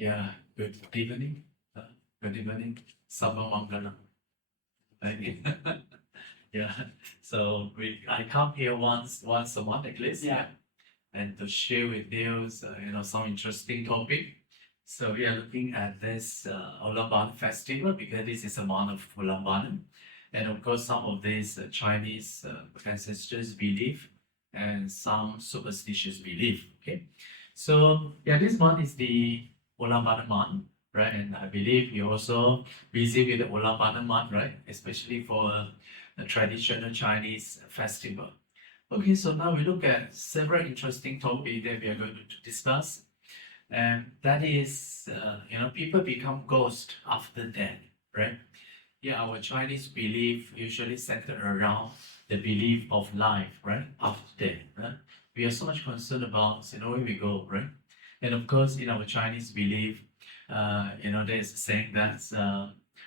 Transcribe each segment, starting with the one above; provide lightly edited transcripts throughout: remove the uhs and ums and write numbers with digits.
Yeah, good evening. Good evening. Sabamangala. Yeah. So I come here once a month at least. Yeah. And to share with you, some interesting topic. So we are looking at this Ullambana festival because this is a month of Ullambana. And of course, some of these Chinese ancestors believe and some superstitious belief. Okay. So yeah, this month is the Ullambana month, right? And I believe you're also busy with the Ullambana month, right? Especially for a traditional Chinese festival. Okay, so now we look at several interesting topics that we are going to discuss. And that is, people become ghosts after death, right? Yeah, our Chinese belief usually centered around the belief of life, right? After death, right? We are so much concerned about, where we go, right? And of course, in our Chinese belief, there's a saying that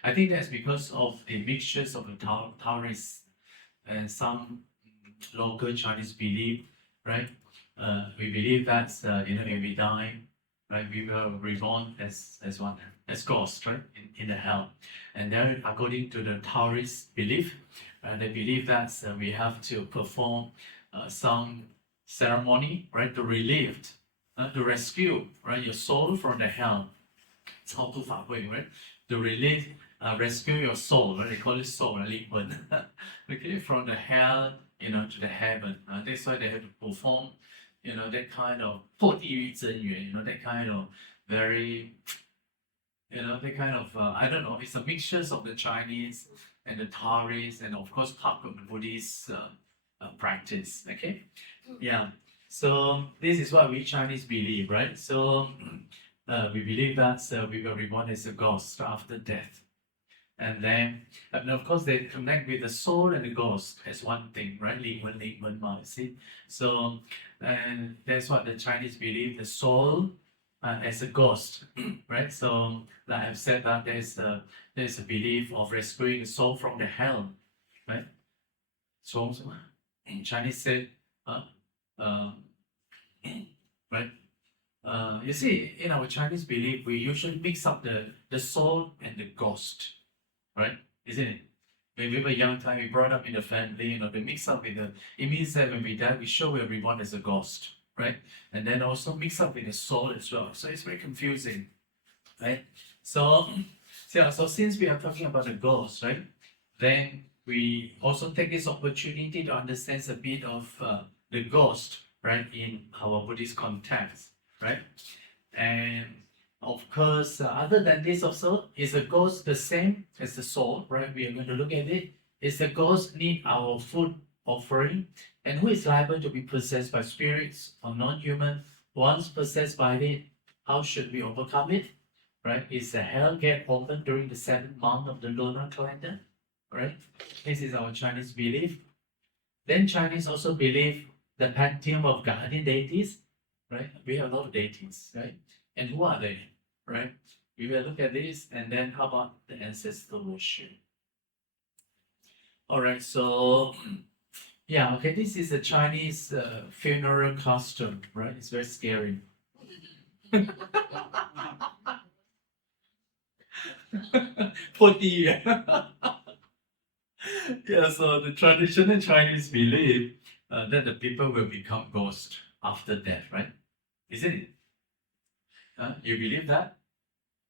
I think that's because of the mixtures of the Taoists and some local Chinese belief, right? We believe that when we die, right, we will reborn as one as ghosts, right, in the hell. And then, according to the Taoist belief, they believe that we have to perform some ceremony, right, to rescue, right, your soul from the hell. It's how to right? To release, rescue your soul, right? They call it soul, right? Okay, from the hell, to the heaven. That's why they have to perform, that kind of 破地狱真言, that kind of very, that kind of, I don't know, it's a mixture of the Chinese and the Taoist and of course part of the Buddhist practice, okay? Yeah, so this is what we Chinese believe, right? So we believe that we will reborn as a ghost after death. And then, and of course, they connect with the soul and the ghost as one thing, right? 灵魂嘛, see? So, and that's what the Chinese believe, the soul as a ghost, right? So, like I've said that there's a belief of rescuing the soul from the hell, right? So, in Chinese said, right? You see, in our Chinese belief, we usually mix up the soul and the ghost, right? Isn't it? When we were young time, we brought up in the family, they mix up with it means that when we die, we show we're reborn as a ghost, right? And then also mix up with the soul as well. So it's very confusing, right? So since we are talking about the ghost, right? Then we also take this opportunity to understand a bit of the ghost, right? In our Buddhist context, right? And of course, other than this also, is the ghost the same as the soul, right? We are going to look at it. Is the ghost need our food offering? And who is liable to be possessed by spirits or non-human? Once possessed by it, how should we overcome it? Right? Is the hell gate open during the 7th month of the lunar calendar? Right? This is our Chinese belief. Then Chinese also believe the pantheon of guardian deities, right? We have a lot of deities, right? And who are they, right? We will look at this, and then how about the ancestor worship? All right, so yeah, okay, this is a Chinese funeral custom, right? It's very scary. 破地狱. Yeah, so the traditional Chinese belief that the people will become ghosts after death, right? Isn't it? You believe that?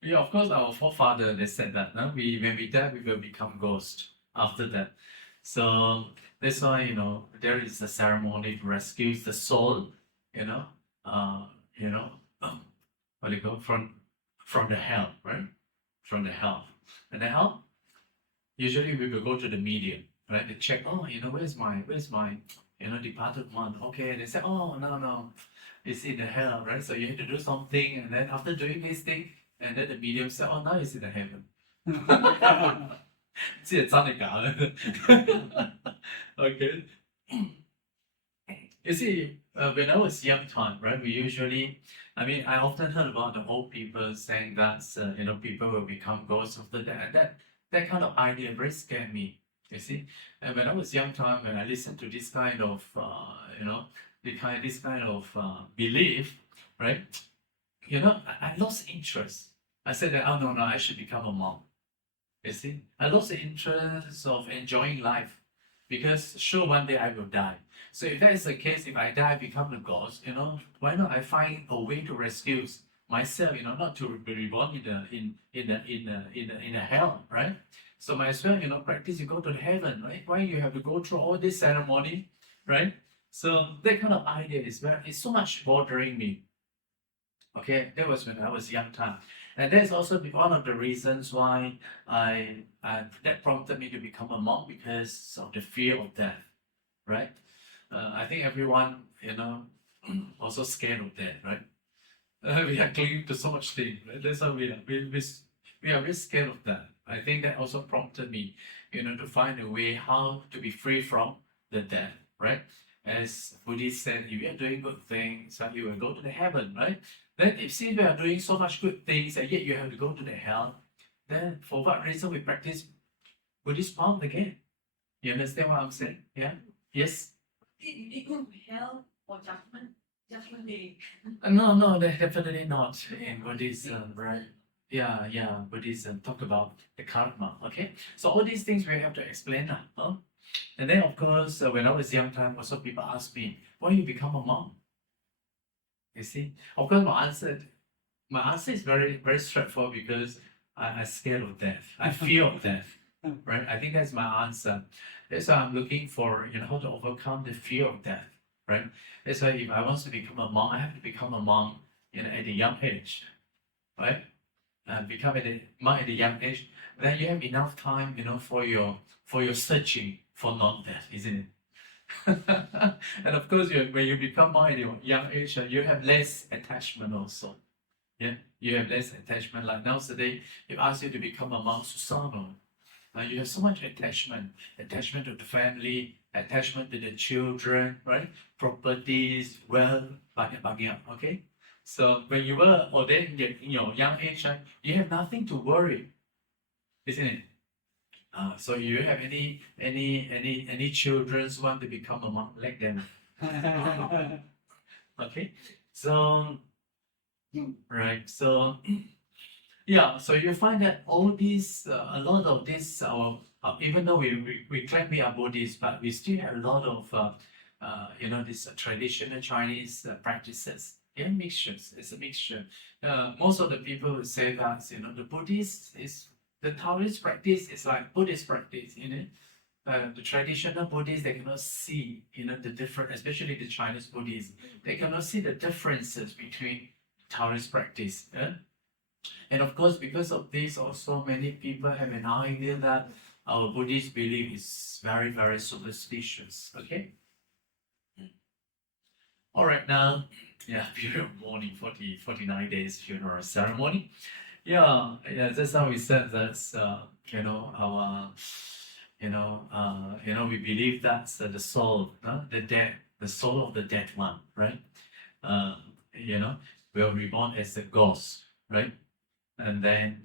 Yeah, of course, our forefather, they said that. When we die, we will become ghosts after that. So that's why, there is a ceremony to rescue the soul, what do you call, from the hell, right? From the hell. And the hell, usually we will go to the medium, right? They check, where's my, departed one? Okay, they say, oh, no, it's in the hell, right? So you have to do something, and then after doing this thing, and then the medium said, oh, now it's in the heaven. 这也真的假的? Okay. You see, when I was young time, right, we usually, I often heard about the old people saying that, people will become ghosts after that. That kind of idea very scared me, you see. And when I was young time, when I listened to this kind of, this kind of belief, right, I lost interest. I said that, oh no, I should become a monk. You see, I lost the interest of enjoying life because sure one day I will die. So if that is the case, if I die, become the ghost, why not I find a way to rescue myself, not to be reborn in the hell, right? So might as well, practice you go to heaven, right? Why you have to go through all this ceremony, right? So that kind of idea it's so much bothering me. Okay, that was when I was young time. And that's also one of the reasons why that prompted me to become a monk because of the fear of death, right? I think everyone, also scared of death, right? We are clinging to so much things, right? That's why we are very scared of that. I think that also prompted me, to find a way how to be free from the death, right? As Buddhist said, if you are doing good things, you will go to the heaven, right? Then if since we are doing so much good things and yet you have to go to the hell, then for what reason we practice Buddhist path again? You understand what I'm saying? Yeah? Yes? It go to hell or judgment day. No, definitely not in Buddhism, right? Yeah, Buddhism talk about the karma, okay? So all these things we have to explain now, huh? And then of course, when I was young time, also people ask me, why you become a monk? You see, of course, my answer is very, very straightforward because I'm scared of death. I fear of death, right? I think that's my answer. That's why I'm looking for, how to overcome the fear of death, right? That's why if I want to become a monk, I have to become a monk, at a young age, right? Become a monk at a young age. Then you have enough time, for your searching for non-death, isn't it? And of course, when you become more at a young age, you have less attachment also. Yeah, you have less attachment. Like nowadays, if I ask you to become a monk, Sudhamma, you have so much attachment to the family, attachment to the children, right? Properties, wealth, banyak, okay? So when you were ordained in your young age, you have nothing to worry, isn't it? So you have any children who want to become a monk, let them. Okay, so right, so yeah, so you find that all these, a lot of this, even though we claim we are Buddhists, but we still have a lot of, these traditional Chinese practices. Yeah, mixtures. It's a mixture. Most of the people will say that the Buddhist is the Taoist practice is like Buddhist practice. The traditional Buddhists they cannot see the different, especially the Chinese Buddhists, they cannot see the differences between Taoist practice. Yeah? And of course, because of this, also many people have an idea that our Buddhist belief is very, very superstitious. Okay. All right, now, period of mourning, 49 days funeral ceremony. Yeah, that's how we said that's our we believe that's the soul, the soul of the dead one, right? Uh, will reborn as a ghost, right? And then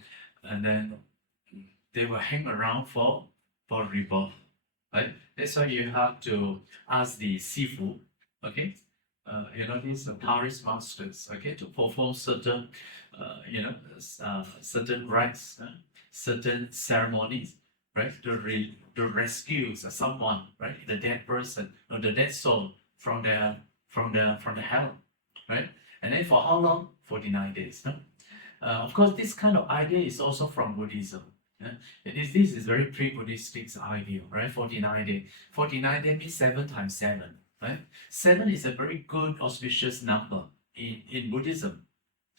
they will hang around for rebirth, right? That's why you have to ask the Sifu, okay? These Taoist masters, okay, to perform certain, certain rites, certain ceremonies, right, to rescue someone, right, the dead person or the dead soul from the hell, right? And then for how long? 49 days. No? Of course, this kind of idea is also from Buddhism. Yeah? This is very pre-Buddhistic idea, right? 49 days. 49 days means 7 times 7, right? 7 is a very good auspicious number in Buddhism.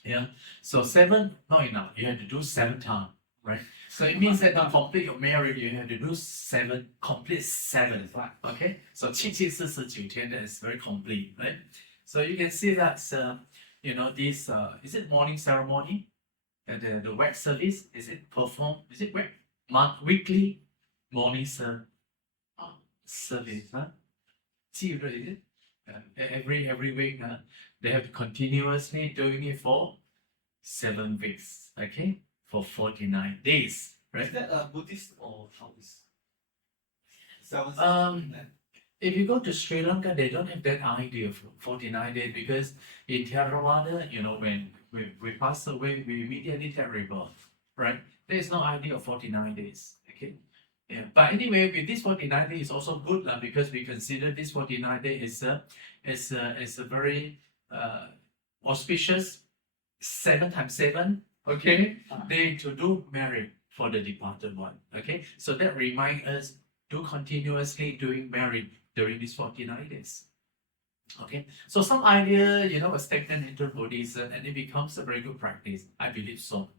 Yeah. So 7 not enough. You have to do 7 times, right? So it means that to complete your marriage, you have to do 7, complete 7. Okay. So 749天 that is very complete, right? So you can see that this is it morning ceremony? The wax service, is it performed? Is it weekly morning service? Huh? 祭日, is it? Every week, they have to continuously doing it for 7 weeks, okay, for 49 days, right? Is that a Buddhist or Taoist? If you go to Sri Lanka, they don't have that idea of 49 days because in Theravada, we pass away, we immediately take rebirth, right? There is no idea of 49 days, okay? Yeah, but anyway, with this 49 days is also good because we consider this 49 days is a very auspicious 7 times 7, okay, day to do merit for the departed one, okay? So that reminds us to continuously doing merit during these 49 days. Okay, so some idea, was taken into Buddhism and it becomes a very good practice. I believe so,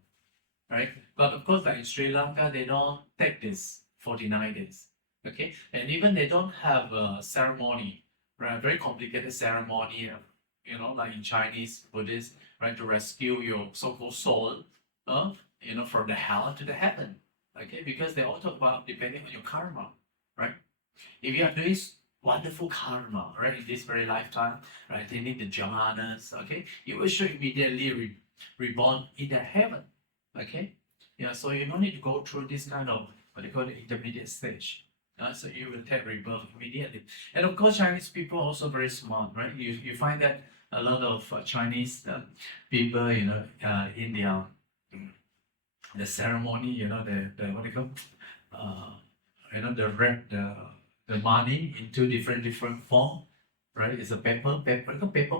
right? But of course, like in Sri Lanka, they don't take this 49 days, okay? And even they don't have a ceremony, right? Very complicated ceremony, like in Chinese Buddhist, right? To rescue your so-called soul, from the hell to the heaven, okay? Because they all talk about depending on your karma, right? If you are doing wonderful karma, right, in this very lifetime, right, attaining the jhanas, okay, you will should immediately reborn in the heaven, okay? Yeah, so you don't need to go through this kind of, what they call the intermediate stage. So you will take rebirth immediately. And of course, Chinese people are also very smart, right? You find that a lot of Chinese people, in their the ceremony, the what they call, the wrap the money into different form, right? It's a paper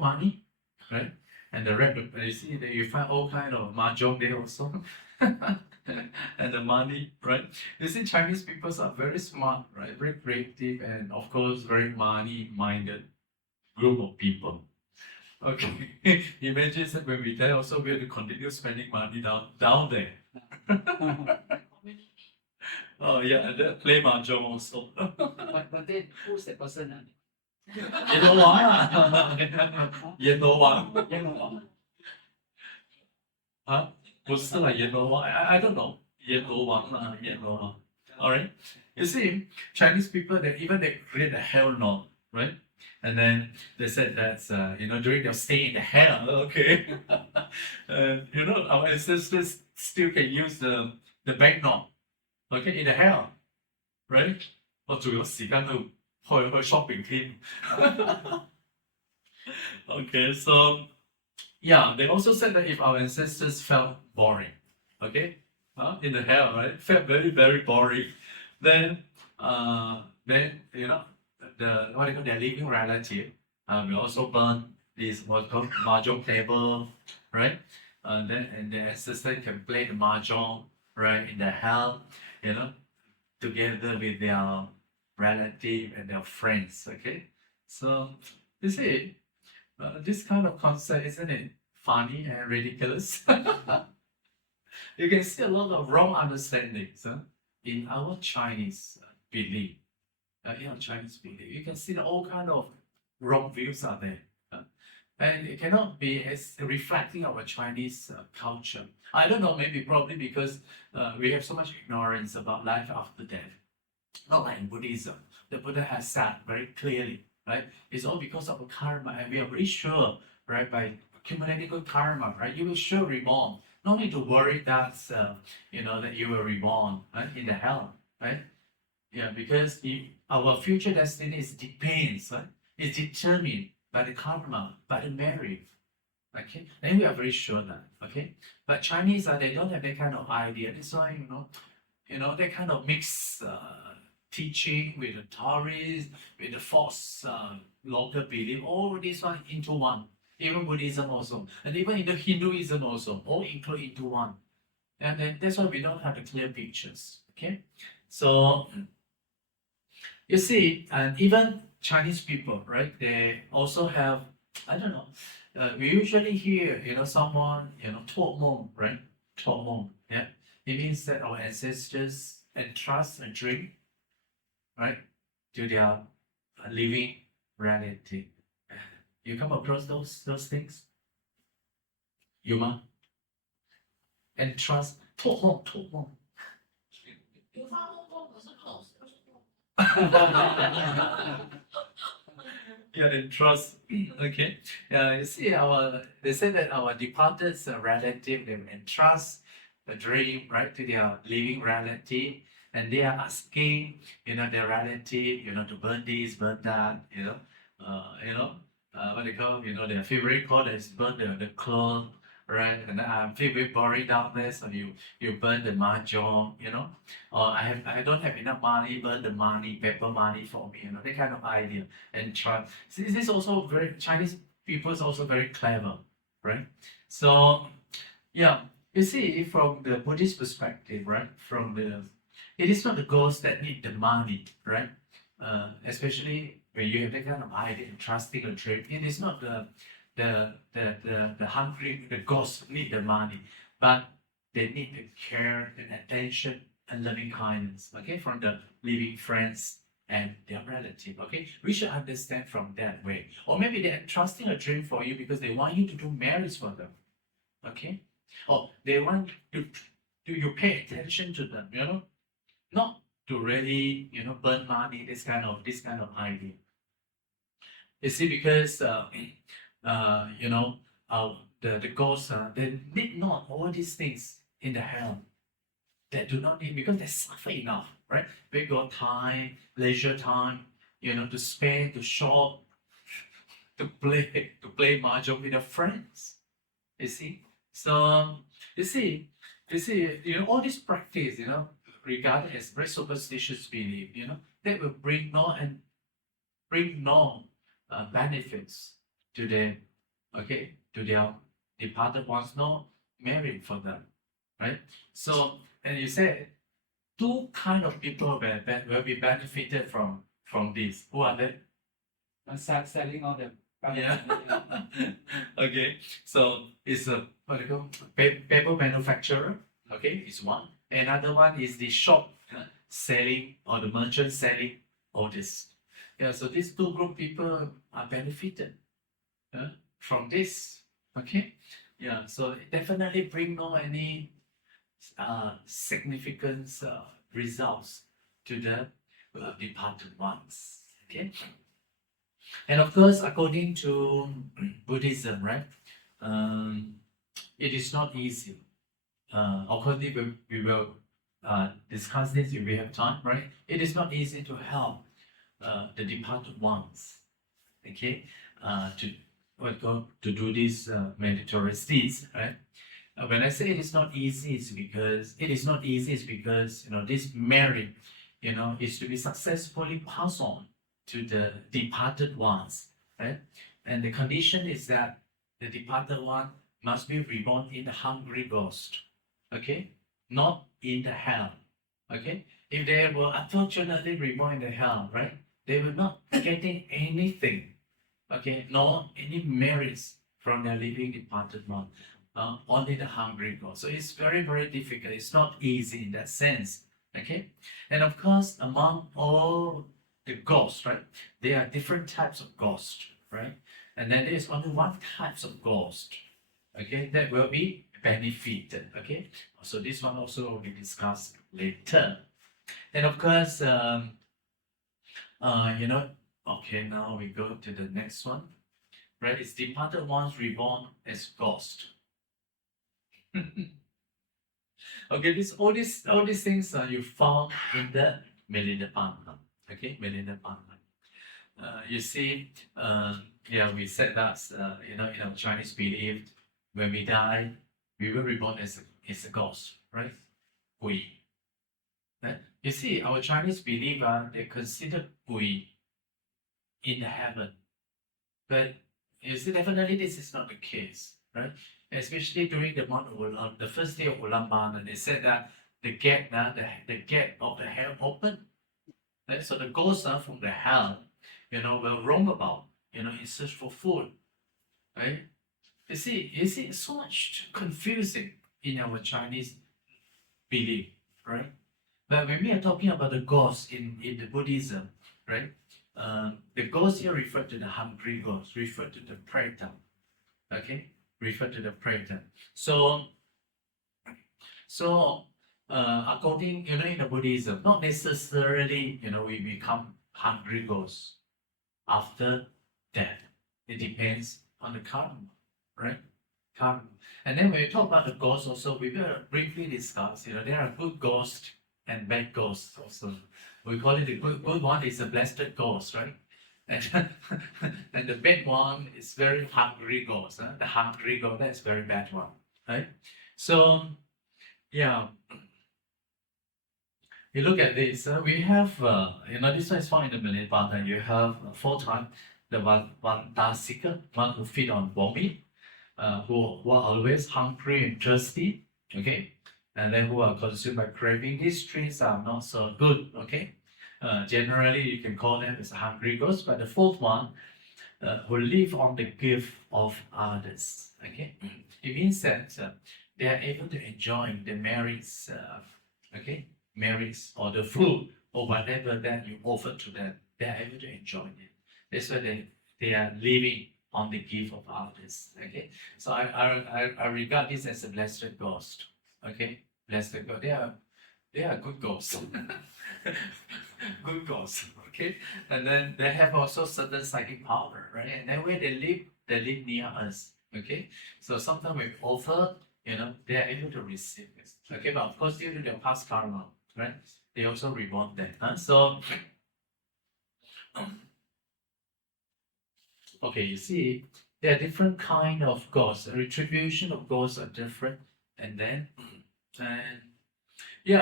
money, right? And the wrap, you see that you find all kind of mahjong there also, and the money, right? You see, Chinese people are very smart, right? Very creative, and of course, very money-minded group of people. Okay, imagine that when we die, also we have to continue spending money down there. Oh yeah, and then play mahjong also. But then who's the person? 阎罗王啊，阎罗王 啊，不是啦，阎罗王 I don't know， 阎罗王啦，阎罗王。Alright, you see, Chinese people they create a hell knot, right? And then they said that during their stay in the hell, okay, our ancestors still can use the bank knot, okay, in the hell, right? 我仲有時間去 shopping team. Okay, so yeah, they also said that if our ancestors felt boring, okay, in the hell, right, felt very, very boring, then the what they call their living relative, we also burn this what called mahjong table, right? And the ancestor can play the mahjong, right, in the hell, together with their relative and their friends, okay? So, you see, this kind of concept, isn't it funny and ridiculous? You can see a lot of wrong understandings in our Chinese belief. You can see all kind of wrong views are there. And it cannot be as reflecting our Chinese culture. I don't know, maybe probably because we have so much ignorance about life after death. Not like in Buddhism. The Buddha has said very clearly, right? It's all because of karma, and we are very sure, right? By accumulating good karma, right? You will sure reborn. No need to worry that that you will reborn, right? In the hell, right? Yeah, because our future destiny is depends, right? It's determined by the karma, by the merit. Okay, and we are very sure that. Okay, but Chinese they don't have that kind of idea. That's why they kind of mix teaching with the Taoist, with the false local belief, all this one into one. Even Buddhism also, and even in the Hinduism also, all include into one. And then that's why we don't have the clear pictures. Okay, so you see, and even Chinese people, right? They also have, I don't know. We usually hear, someone, tuo mong, right? Tuo mong, yeah. It means that our ancestors entrust a dream, right, to their living relative. You come across those things? Yuma? Entrust, tuo mong. 有发梦梦，可是老师说。Yeah, entrust. Okay. You see, they say that our departed relative they entrust the dream, right, to their living relative, and they are asking, their relative, to burn this, burn that, what they call, their favorite call is burn the clothes, right? And I'm filled with worry, darkness, and you burn the mahjong, or I don't have enough money, burn the money, paper money for me, that kind of idea. And try. See, this is also very Chinese people is also very clever, right? So yeah, you see, from the Buddhist perspective, right? It is not the ghost that need the money, right? Especially when you have that kind of idea, trusting a dream. It is not the hungry, the ghost need the money, but they need the care and attention and loving kindness, okay, from the living friends and their relative, okay? We should understand from that way. Or maybe they're trusting a dream for you because they want you to do marriage for them, okay? Or they want you pay attention to them, not to really, burn money, this kind of idea. You see, because the ghosts, they need not all these things in the hell. They do not need, because they suffer enough, right? They got time, leisure time, to spend, to shop, to play mahjong with their friends. You see, so you see, all this practice, regarded as very superstitious belief, that will bring no benefits to them, okay, to their departed ones, no merit for them, right? So, and you said two kind of people will be benefited from this. Who are they? Selling all the Yeah. Okay. So it's a what do you call paper manufacturer. Okay, is one. Another one is the shop selling or the merchant selling all this. Yeah. So these two group people are benefited from this. Okay. Yeah. So it definitely bring no any significant results to the departed ones. Okay. And of course, according to Buddhism, right, it is not easy. Of course, we will discuss this if we have time, right? It is not easy to help the departed ones, okay, to do these mandatory deeds, right? When I say it is not easy, it's because this merit, is to be successfully passed on to the departed ones, right? And the condition is that the departed one must be reborn in the hungry ghost, okay? Not in the hell, okay? If they were unfortunately reborn in the hell, right? They were not getting anything, okay? Nor any merits from their living departed one. Only the hungry ghost. So it's very, very difficult. It's not easy in that sense, okay? And of course, among all the ghosts, right? There are different types of ghosts, right? And then there's only one type of ghost, okay, that will be benefited, okay? So this one also will be discussed later. And of course, okay, now we go to the next one, right? It's departed ones reborn as ghost. Okay, all these things you found in the Ullambana. Okay, Ullambana. You see, we said that in our Chinese belief, when we die, we will reborn as a ghost, right? Gui. You see, our Chinese belief, they consider Gui in heaven, but you see, definitely this is not the case, right? Especially during the month of the first day of Ullambana, they said that the gate of the hell open. Right? So the ghosts from the hell, will roam about, in search for food. Right? You see, so much confusing in our Chinese belief, right? But when we are talking about the ghosts in the Buddhism, right? The ghosts here refer to the hungry ghosts, refer to the preta. Okay? Refer to the preta. So according, in the Buddhism, not necessarily, we become hungry ghosts after death. It depends on the karma, right? Karma. And then when we talk about the ghosts also, we will briefly discuss, there are good ghosts and bad ghosts also. We call it the good one is a blessed ghost, right? And the bad one is very hungry ghost. The hungry ghost, that's very bad one. right? So, yeah, you look at this, we have, this one is found in the Malay pattern. You have 4 times the Vantasika, one who feed on vomit, who are always hungry and thirsty, okay? And then who are consumed by craving. These traits are not so good, okay? Generally, you can call them as hungry ghosts, but the 4th one, who live on the gift of others, okay? It means that they are able to enjoy the merits, okay? Merits or the fruit or whatever that you offer to them, they are able to enjoy it. That's why they are living on the gift of others. Okay, so I regard this as a blessed ghost. Okay, blessed ghost. They are good ghosts. Good ghosts. Okay, and then they have also certain psychic power, right? And then where they live near us. Okay, so sometimes we offer, they are able to receive this. Okay, but of course due to their past karma, right? They also reborn them. So okay, you see, there are different kind of ghosts. The retribution of ghosts are different. And then,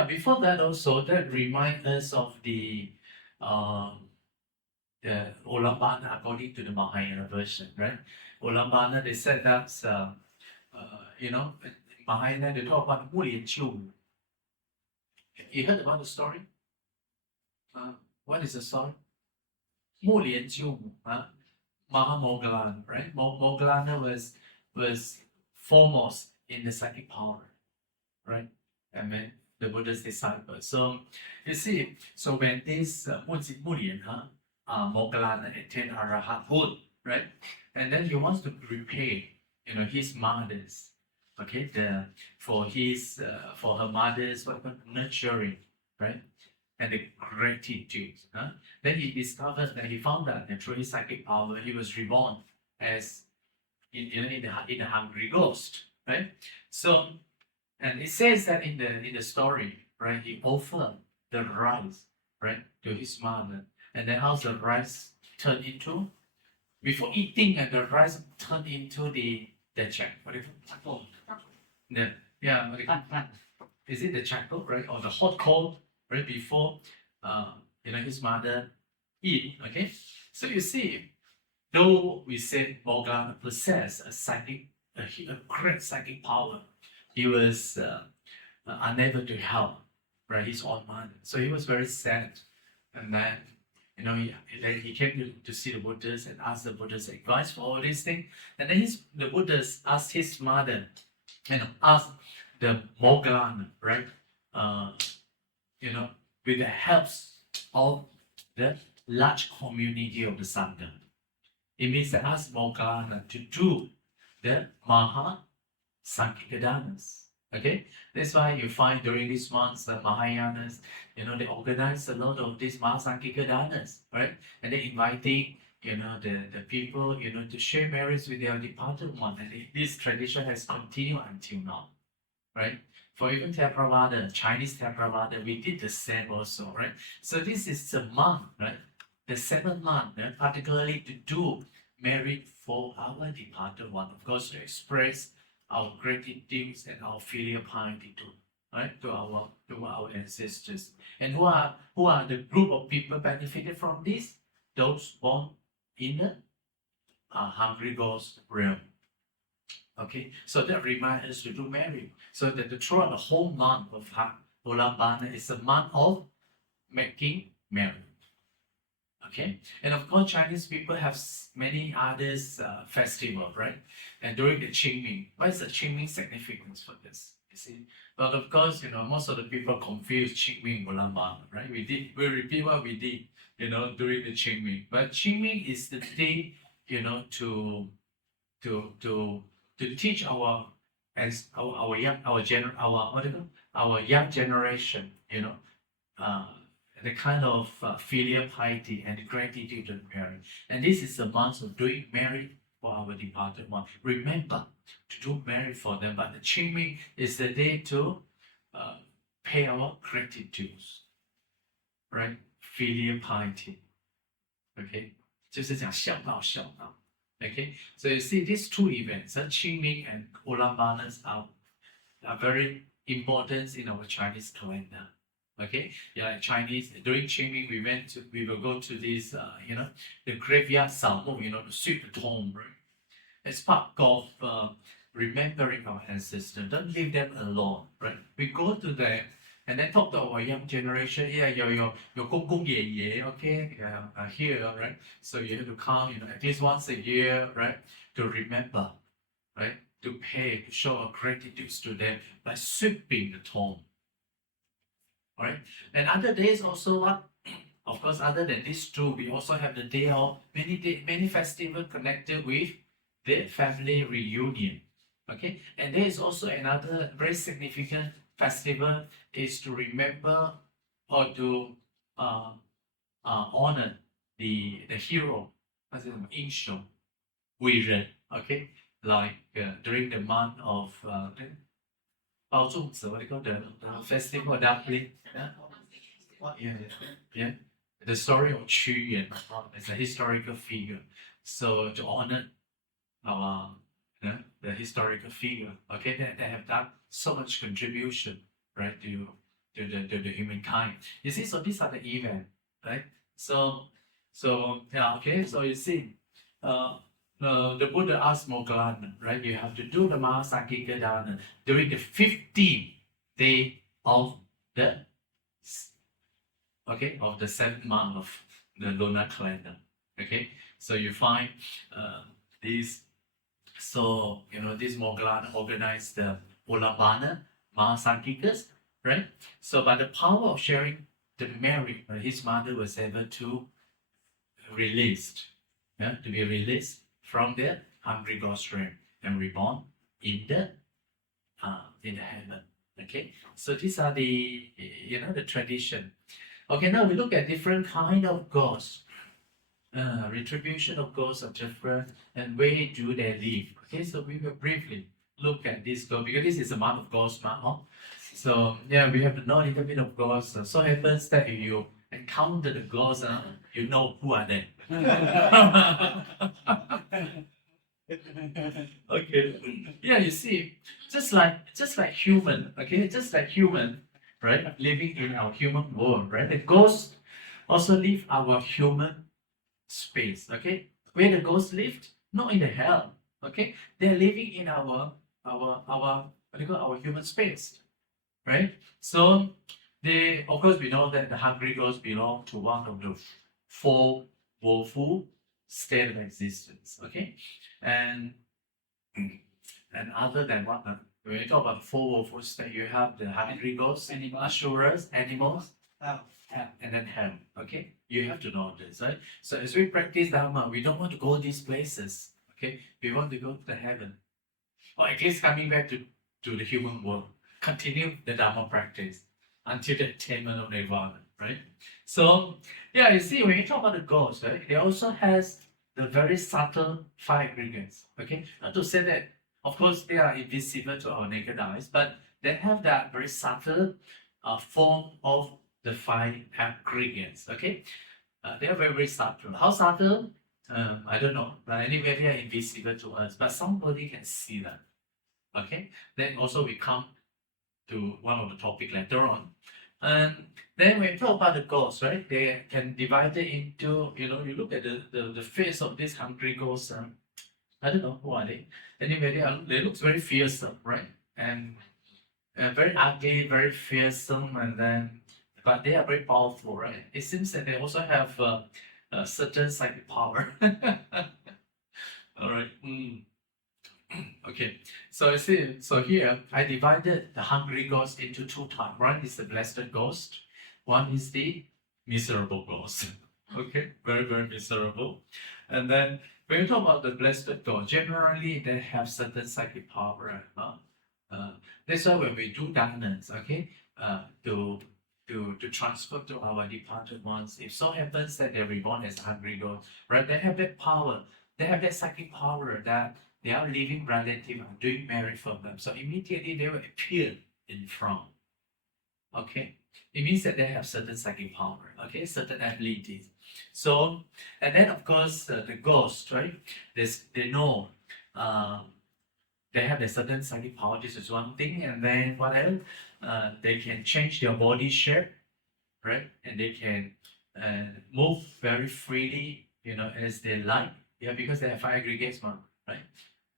before that also, that reminds us of the Ullambana according to the Mahayana version, right? Ullambana, they said that, Mahayana, they talk about Mulian. You heard about the story? What is the story? Mulian Mahamoggallana, right? Moggallana was foremost in the psychic power, right? And then the Buddha's disciple. So you see, so when this Mulian, Moggallana attained Arahathood, right? And then he wants to repay, his mothers, okay, for her mothers, nurturing, right? And the gratitude. Then he discovered that he found that through his psychic power, he was reborn as in the hungry ghost, right? So, and it says that in the story, right, he offered the rice, right, to his mother, and then how's the rice turned into? Before eating, and the rice turned into the jack. What do you call it? Is it the jackal, right, or the hot coal? Right before, his mother eat. Okay, so you see, though we said Moggallana possessed a great psychic power, he was unable to help, right, his own mother. So he was very sad, and then, he came to see the Buddhas and asked the Buddha's advice for all these things. And then the Buddhas asked his mother, asked the Moggallana, right? With the help of the large community of the Sangha. It means that ask Moggallana to do the Maha Sankirtananas. Okay, that's why you find during these months the Mahayanas, they organize a lot of these Maha Sankirtananas, right? And they inviting, the people, to share merits with their departed one. And this tradition has continued until now, right? For even Theravada, Chinese Theravada, we did the same also, right? So this is the month, right? The 7th month, particularly to do merit for our departed one. Of course, to express our gratitude and our filial piety to our ancestors. And who are the group of people benefited from this? Those born in the hungry ghost realm. Okay, so that reminds us to do merit. So that throughout the whole month of Ullambana is a month of making merit. Okay, and of course Chinese people have many others festivals, right? And during the Qingming, what is the Qingming significance for this? You see, but of course, most of the people confuse Qingming and Ullambana, right? We repeat what we did, during the Qingming. But Qingming is the day, to teach our young generation, the kind of filial piety and gratitude and merit. And this is the month of doing merit for our departed one. Remember to do merit for them, but the Qingming is the day to pay our gratitude, right? Filial piety. Okay, 就是讲孝道. Okay, so you see these two events, Qingming and Ullambana, are are very important in our Chinese calendar. Okay, yeah, like Chinese during Qingming we will go to this the graveyard Salmo, the sweep the tomb, right? It's part of remembering our ancestors. Don't leave them alone, right? We go to them and then talk to our young generation. Yeah, your gong gong ye ye, okay, here, right? So you have to come, at least once a year, right, to remember, right, to pay, to show our gratitude to them by sweeping the tomb. All right, and other days also what? Of course, other than these two, we also have the day of many festivals connected with the family reunion. Okay, and there is also another very significant festival is to remember or to honor the hero, what's it, 英雄, 伟人, okay, like during the month of 包粽子, what do you call the festival of dumpling? Yeah. The story of Qu Yuan is a historical figure. So to honor our the historical figure, okay, they have done so much contribution, right, to the humankind. You see, so these are the events, right? So yeah, okay. So you see, the Buddha asked Moggallana, right? You have to do the Mahasangika Dana during the 15th day of the of the 7th month of the lunar calendar. Okay, so you find these. So this Moggallana organized the Ullambana Mahasanghikas, right? So by the power of sharing the merit, his mother was able to be released from the hungry ghost realm and reborn in the heaven. Okay, so these are the the tradition. Okay, now we look at different kind of ghosts. Retribution of ghosts are different, and where do they live? Okay, so we will briefly look at this ghost because this is a month of ghosts, huh? So yeah, we have to know a little bit of ghosts. So happens that if you encounter the ghosts, you know who are they. Okay, yeah, you see, just like human, okay, just like human, right, living in our human world, right? The ghosts also live our human space, okay? Where the ghosts live, not in the hell, okay? They're living in our what do you call our human space, right? So they, of course, we know that the hungry ghosts belong to one of the four woeful state of existence, okay? And other than what, when you talk about four woeful state, you have the hungry ghosts, assurers, animals, and then hell. Okay, you have to know this, right? So as we practice Dharma, we don't want to go these places. Okay, we want to go to the heaven, or at least coming back to the human world. Continue the Dharma practice until the attainment of Nirvana, right? So yeah, you see, when you talk about the ghosts, right, they also has the very subtle five aggregates. Okay, not to say that, of course, they are invisible to our naked eyes, but they have that very subtle form of the five aggregates. Okay, they are very subtle. How subtle? I don't know. But anyway, they are invisible to us, but somebody can see them. Okay. Then also we come to one of the topic later on, and then when we talk about the ghosts, right? They can divide it into you look at the face of these hungry ghosts. I don't know who are they. Anyway, they look very fearsome, right? And very ugly, very fearsome, and then but they are very powerful, right? It seems that they also have a certain psychic power. All right. Okay. So I see. So here I divided the hungry ghost into two types. One is the blessed ghost. One is the miserable ghost. Okay. Very very miserable. And then when you talk about the blessed ghost, generally they have certain psychic power. That's why when we do danas, okay, to transfer to our departed ones, if so happens that they're reborn as hungry ghosts, right? They have that power, they have that psychic power that they are living relative are doing merit for them. So immediately they will appear in front. Okay, it means that they have certain psychic power, okay, certain abilities. So, and then of course the ghosts, right? They know. they have a certain psychic power. This is one thing, and then what else? They can change their body shape, right? And they can move very freely, as they like. Yeah, because they have five aggregates, right?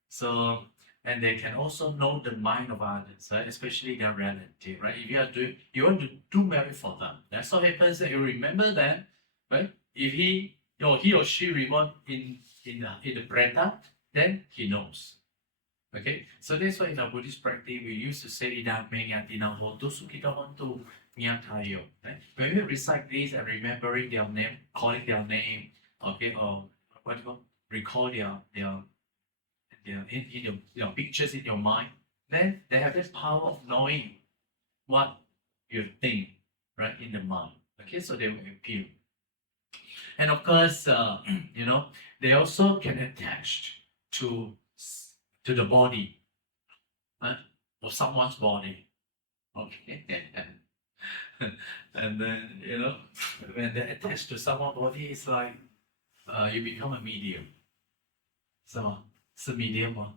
So, and they can also know the mind of others, right? Especially their relative, right? If you want to do marry for them, that's what happens. That you remember that, right? If he or she reborn in the Preta, then he knows. Okay, so that's why in our Buddhist practice we used to say Idamenya Dinaho Dusukitawantu Nyatayo. When we recite this and remembering their name, calling their name, okay, or what you call recall their pictures in your mind, then they have this power of knowing what you think, right, in the mind. Okay, so they will appear. And of course, they also can attach to the body, of someone's body. Okay. And then, when they attach to someone's body, it's like you become a medium. So, it's a medium one.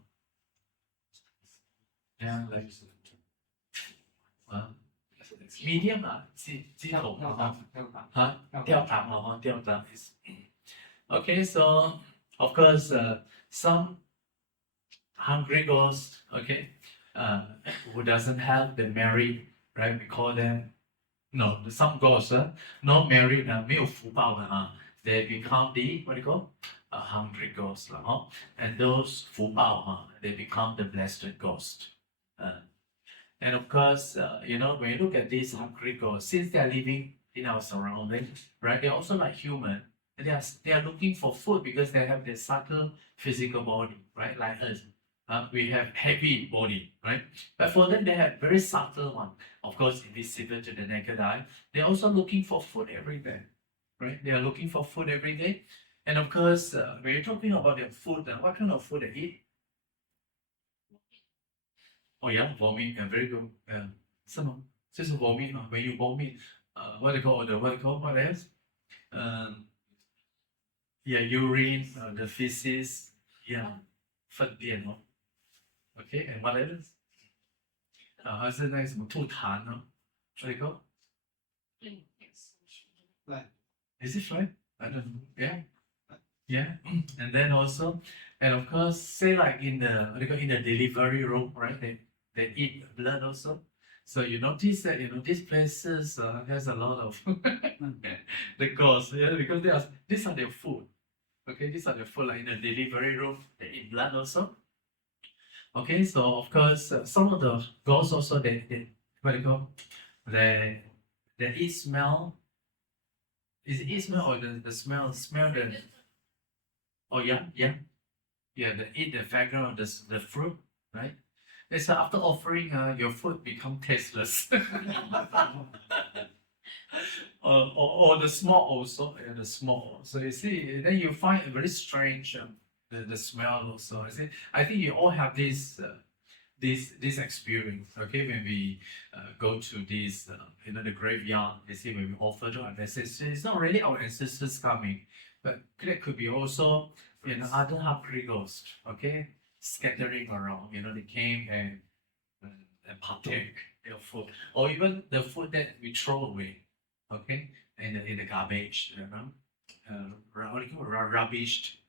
Yeah, like, medium 吊堂 is okay. So of course, some hungry ghosts, okay, who doesn't have the married, right? We call them some ghosts, not married, 没有福报的 they become the what do you call hungry ghosts, and those 福报 they become the blessed ghost. And of course, when you look at these hungry ghosts, since they are living in our surroundings, right? They're also like human. And they are looking for food because they have this subtle physical body, right? Like us. We have heavy body, right? But for them, they have very subtle one. Of course, invisible to the naked eye. They're also looking for food every day, right? They are looking for food every day. And of course, when you're talking about their food, what kind of food they eat? Oh yeah, vomit, very good. Just vomit. When you vomit, what else? Yeah, urine, the feces, yeah, 粪便 Okay, and what else? 还是那个什么吐痰 What do you call? Is it fly? I don't know. Yeah. And then also, and of course, say like in the delivery room, right? They eat blood also. So you notice that these places has a lot of the ghosts, because these are their food. Okay, these are the food like in the delivery room. They eat blood also. Okay, so of course some of the ghosts also they what do you call? They eat smell. Is it eat smell or the smell the? Oh yeah. They eat the fragrance of the fruit, right? It's after offering, your food become tasteless. or the smell also, the smell. So you see, then you find it very strange, the smell also. I think you all have this experience. Okay, when we go to this, the graveyard. You see, when we offer to our ancestors, it's not really our ancestors coming, but it could be also other hungry ghosts. Okay. Scattering around, they came and partake their food, or even the food that we throw away, okay, in the garbage, rubbish,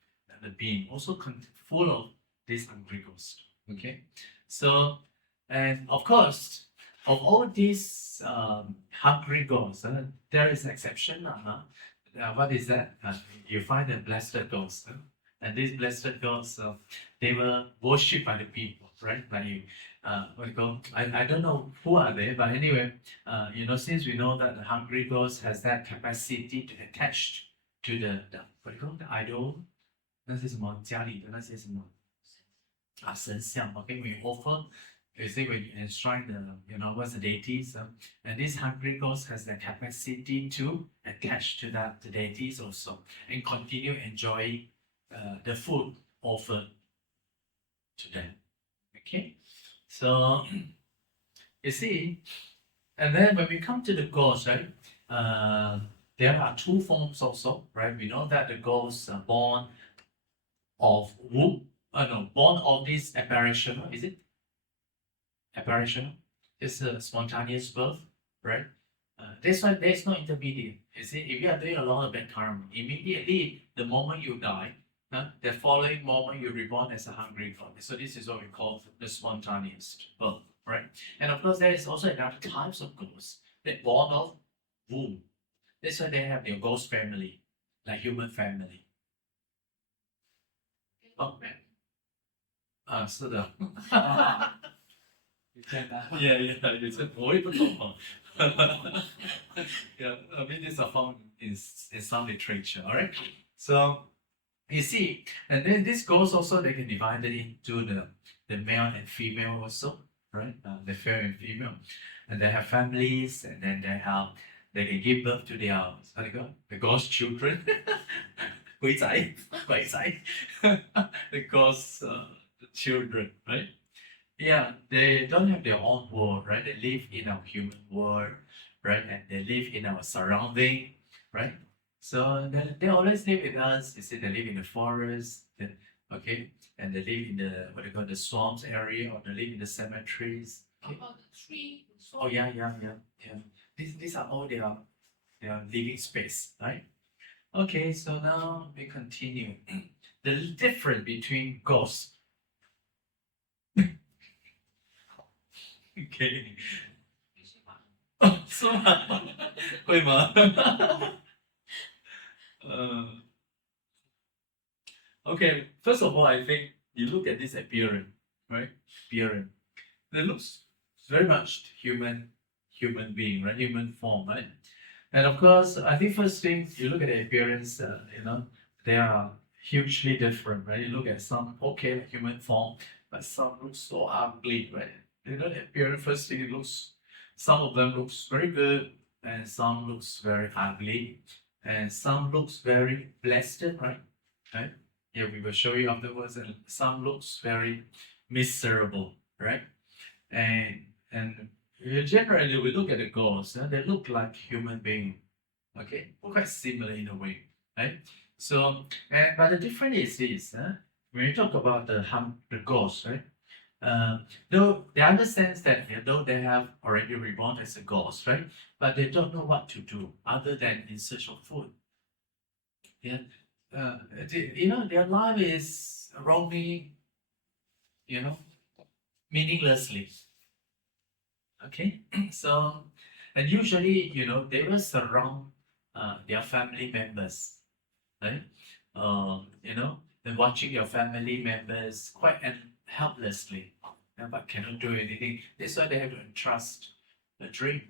the bin, also full of this hungry ghost. Okay, so and of course, of all these hungry ghosts, there is exception. What is that? You find the blessed ghosts. And these blessed gods, they were worshipped by the people, right? Like, what do you call? I don't know who are they, but anyway, since we know that the hungry ghost has that capacity to attach to the what do you call the idol? 那些什么家里的那些什么神像 okay, we offer. You see, when you enshrine what's the deities, and this hungry ghost has the capacity to attach to the deities also and continue enjoying the food offered to them. Okay, so you see, and then when we come to the ghosts, right, there are two forms also, right? We know that the ghosts are born of womb, no, born of this apparitional, is it? Apparitional? It's a spontaneous birth, right? That's why there's no intermediate. You see, if you are doing a lot of bad karma, immediately the moment you die, the following moment you're reborn as a hungry god. So this is what we call the spontaneous birth, right? And of course, there is also another types of ghosts that born of womb. That's why they have their ghost family, like human family. Oh, so the yeah, it's a yeah, I mean, these are found in some literature, all right? So, you see, and then this goes also, they can divide it into the male and female also, right? The male and female. And they have families, and then they can give birth to their, how do you call it? The ghost children. 鬼仔, the ghost children, right? Yeah, they don't have their own world, right? They live in our human world, right? And they live in our surrounding, right? So they always live with us. You see, they live in the forest, okay? And they live in the, what do you call, the swamps area, or they live in the cemeteries. Okay? About the tree. Oh, yeah. These are all their living space, right? Okay, so now we continue. The difference between ghosts. Okay. 哦，是吗？会吗？Okay, first of all, I think you look at this appearance, right? Appearance. It looks very much human being, right? Human form, right? And of course, I think first thing you look at the appearance, they are hugely different, right? You look at some human form, but some look so ugly, right? The appearance first thing some of them looks very good, and some looks very ugly, and some looks very blessed, right? Yeah, we will show you afterwards, and some looks very miserable, right? And generally, we look at the ghosts, they look like human being, okay? Quite similar in a way, right? So, but the difference is this, when you talk about the ghosts, right? Though they understand that though they have already reborn as a ghost, right? But they don't know what to do other than in search of food. Yeah, their life is roaming, meaninglessly. Okay, so and usually, they will surround their family members, right? And watching your family members quite helplessly, but cannot do anything. That's why they have to entrust the dream,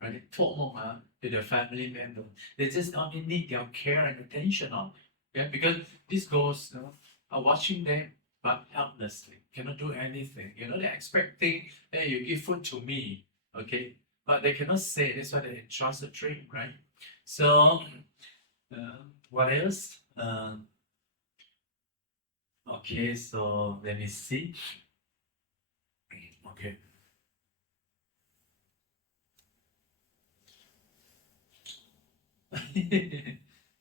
right? To their family member. They just only need their care and attention on, because these ghosts are watching them but helplessly, cannot do anything. They're expecting, hey, you give food to me, okay? But they cannot say. That's why they entrust the dream, right? So, what else? Okay, so let me see. Okay.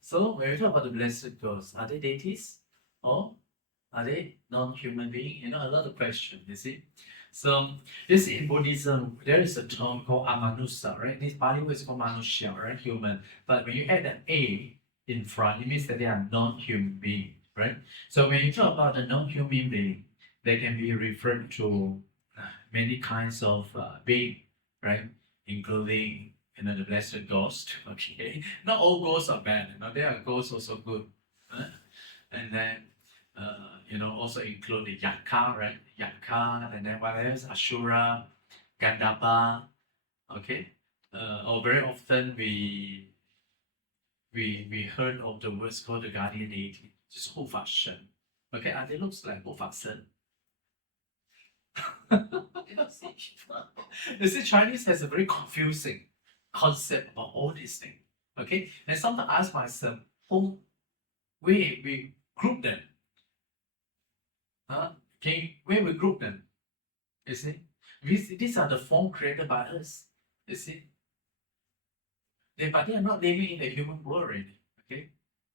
So when we talk about the blessed ghosts, are they deities or are they non-human beings? A lot of questions, you see. So you see, in Buddhism, there is a term called amanusa, right? This Pali word is called manusya, right? Human. But when you add an A in front, it means that they are non-human beings, right? So when you talk about the non-human being, they can be referred to many kinds of being, right? Including, the blessed ghost. Okay, not all ghosts are bad. There are ghosts also good, and then also include the yaka, right? Yaka, and then what else? Ashura, Gandapa. Okay, or very often we heard of the words called the guardian deity, just 护法神. Okay, and it looks like 护法神. You see, Chinese has a very confusing concept about all these things. Okay, and sometimes I ask myself, where we group them? Where we group them? You see, these are the form created by us. You see, but they are not living in the human world already. Okay,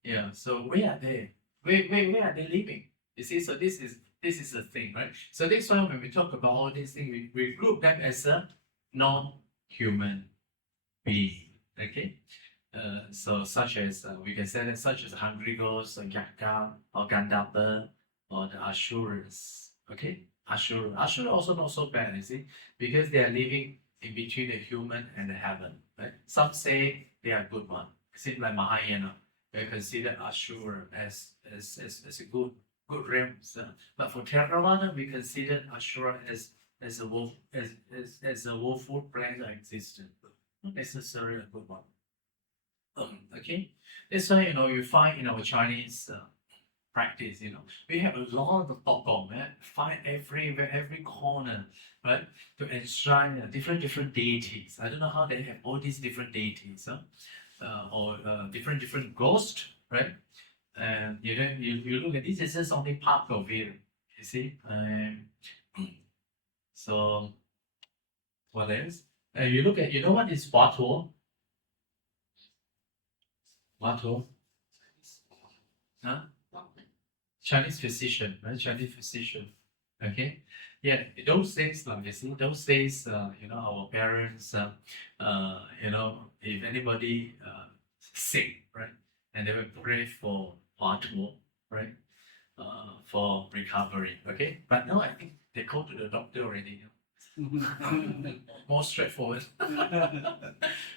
yeah. So where are they? Where are they living? You see, so this is This is the thing, right? So that's why when we talk about all these things, we group them as a non-human being. Okay. So such as we can say that such as hungry ghosts, or Yaga, or Gandharva, or the Asuras. Okay, Ashura also not so bad, you see, because they are living in between the human and the heaven. Right? Some say they are good one. See, like Mahayana, they consider Ashura as a good realm. So, but for Theravada, we consider Ashura as a wolf as a woeful planet of existence, not necessarily a good one. Okay, that's why you find in our Chinese practice, we have a lot of tokgong, find everywhere, every corner, right, to enshrine different deities. I don't know how they have all these different deities, or different ghosts, right? And you look at this, is just only part of it, you see. So what else? You look at, what is Huatuo? Huatuo? Huh? Chinese physician, right? Chinese physician. Okay. Yeah, those days, like you see, those days, our parents, if anybody sick, right, and they will pray for Huatuo, right, for recovery. Okay. But now I think they go to the doctor already. More straightforward.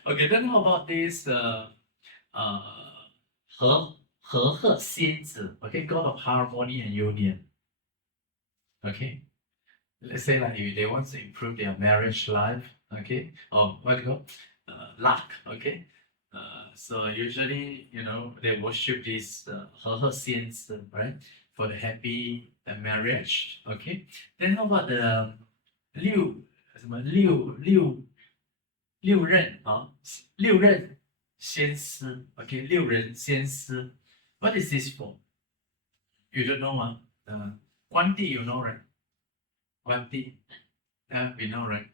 Okay, then how about this He Xin Zi, okay, God of harmony and union. Okay. Let's say like if they want to improve their marriage life, okay, or what do you call luck, okay. So usually, they worship this He Xin Zi, right, for the happy marriage, okay. Then how about the 六任仙师 okay, 6人仙师. What is this for? You don't know, Guanti, you know, right? Guanti. We know, right?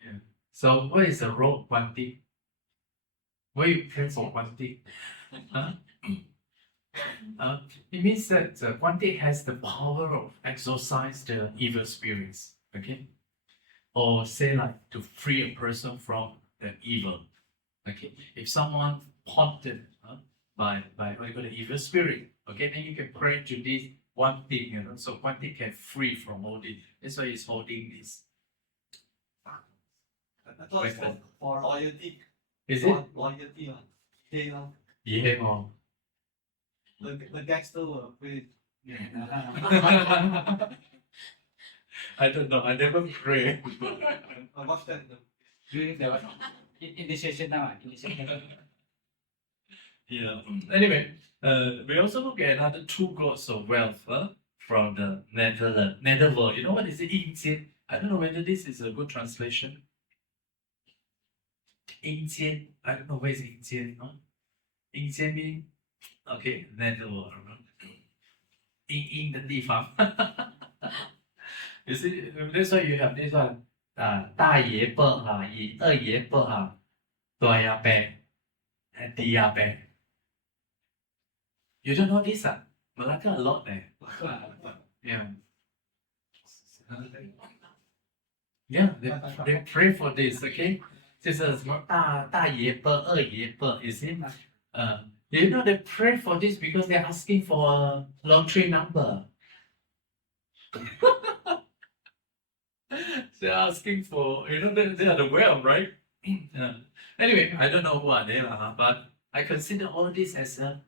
Yeah. So what is the role of Guanti? Why you pray for Guanti? It means that Guanti has the power of exorcise the evil spirits, okay? Or say like to free a person from the evil. Okay, if someone haunted by what you call the evil spirit, okay, then you can pray to this one thing, so one thing can free from all this. That's why he's holding this. I thought it's for loyalty. Is it? Loyalty, yeah. Yeah. The gangster will pray. I don't know. I never pray. I watched that. During the initiation now, initiation. Yeah. Anyway, we also look at another two gods of wealth from the netherworld. You know what is it? 阴间. I don't know whether this is a good translation. 阴间. I don't know where is 阴间. 阴间 mean okay, netherworld. 阴的地方. You see, that's why you have this one. 大爷伯哈，二爷伯哈，大爷伯，弟爷伯。You don't know this, Malacca a lot there. Yeah. Yeah, they pray for this, okay? 就是什么大爷伯、二爷伯 ，you see? You know they pray for this because they're asking for a lottery number. They're asking for, they are the wealth, right? Anyway, I don't know who are they, but I consider all this as a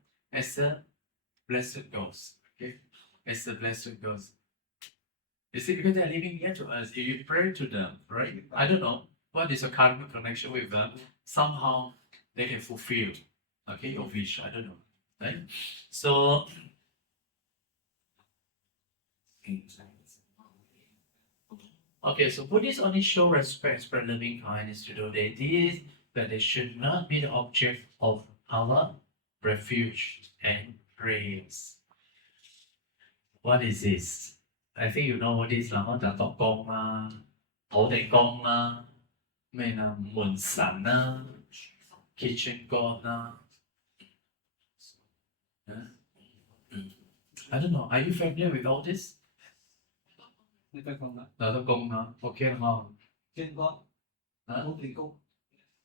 blessed ghost. Okay, as a blessed ghost. You see, because they're living near to us, if you pray to them, right? I don't know what is your karmic connection with them. Somehow they can fulfill, okay, your wish. I don't know, right? So. Okay, so Buddhists only show respect, spread loving kindness to those deities, but they should not be the object of our refuge and prayers. What is this? I think you know what this is, the Tokgong, 土地公啦，咩啦，門神啦 ，kitchen god 啦。I don't know. Are you familiar with all this? ไม่ต้องคงละ 老豆公呢？OK 了吗？天光，啊，土地公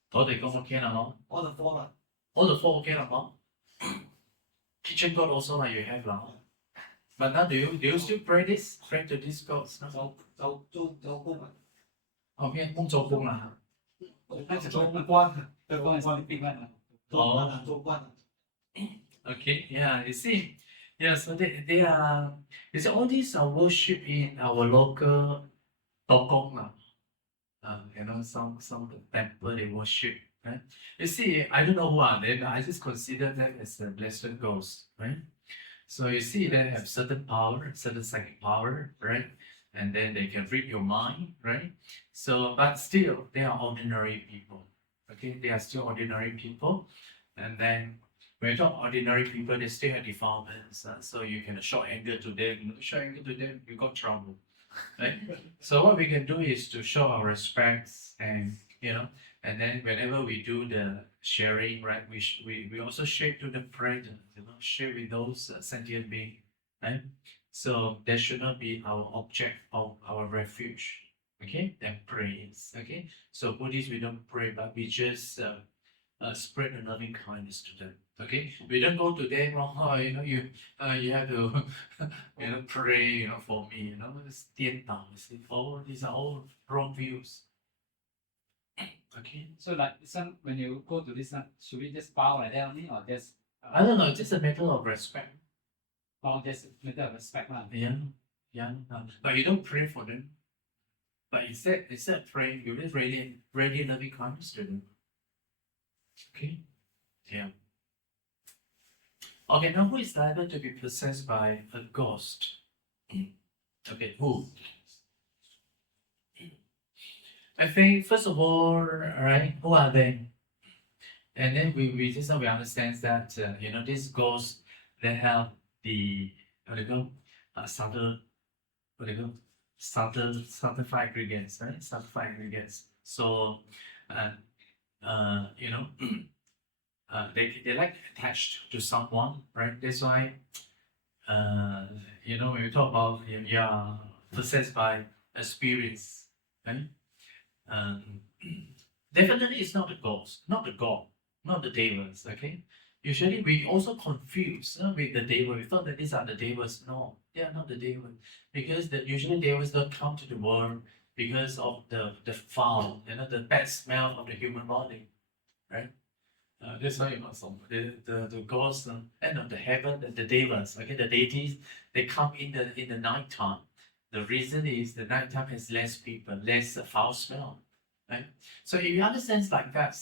土地公 OK 了吗？ ，all the four 啦， All the four OK 了吗？Kitchen god also like you have 了。But now do you still pray this? Pray to these gods? 周公啊， OK，梦周公啦。น่าจะ 周 โก 官啊， โกนฟิลิปปินส์นะ 周官啊，周官啊， Okay, yeah, you see, yeah, so they are, you see, all these are worship in our local Tokong lah. Some of the temple they worship, right? You see, I don't know who are they, but I just consider them as a blessed ghost, right? So you see, they have certain power, certain psychic power, right? And then they can read your mind, right? So, but still, they are ordinary people. Okay, they are still ordinary people, and then when you talk ordinary people, they still have defilements, so you can show anger to them. Show anger to them, you got trouble, right? So what we can do is to show our respects, and and then whenever we do the sharing, right, we also share to the present, share with those sentient beings, right? So that should not be our object of our refuge, okay? That praise, okay? So Buddhists, we don't pray, but we just spread a loving kindness to them. Okay, we don't go to them. Oh, you have to, pray, for me. It's 颠倒, you see. Oh, these are all wrong views. Okay, so like some when you go to this one should we just bow like that only or just I don't know. It's just a matter of respect. or just matter of respect lah Yeah. But you don't pray for them. But instead of praying, you just really loving kindness to them. Okay, yeah. Okay, now who is liable to be possessed by a ghost? Okay, who? I think first of all, right, who are they? And then we just we understand that these ghosts, they have the subtle five ingredients, right? Subtle five ingredients. So they like attached to someone, right? That's why when we talk about you are possessed by a spirit, right? Definitely it's not the ghost, not the god, not the devils, okay? Usually we also confuse with the devil. We thought that these are the devils. No, they are not the devils, because usually devils don't come to the world because of the foul, the bad smell of the human body, right? That's why the ghosts and the heaven, the devas, okay, the deities, they come in the night time. The reason is the night time has less people, less foul smell, right? So if you understand like that,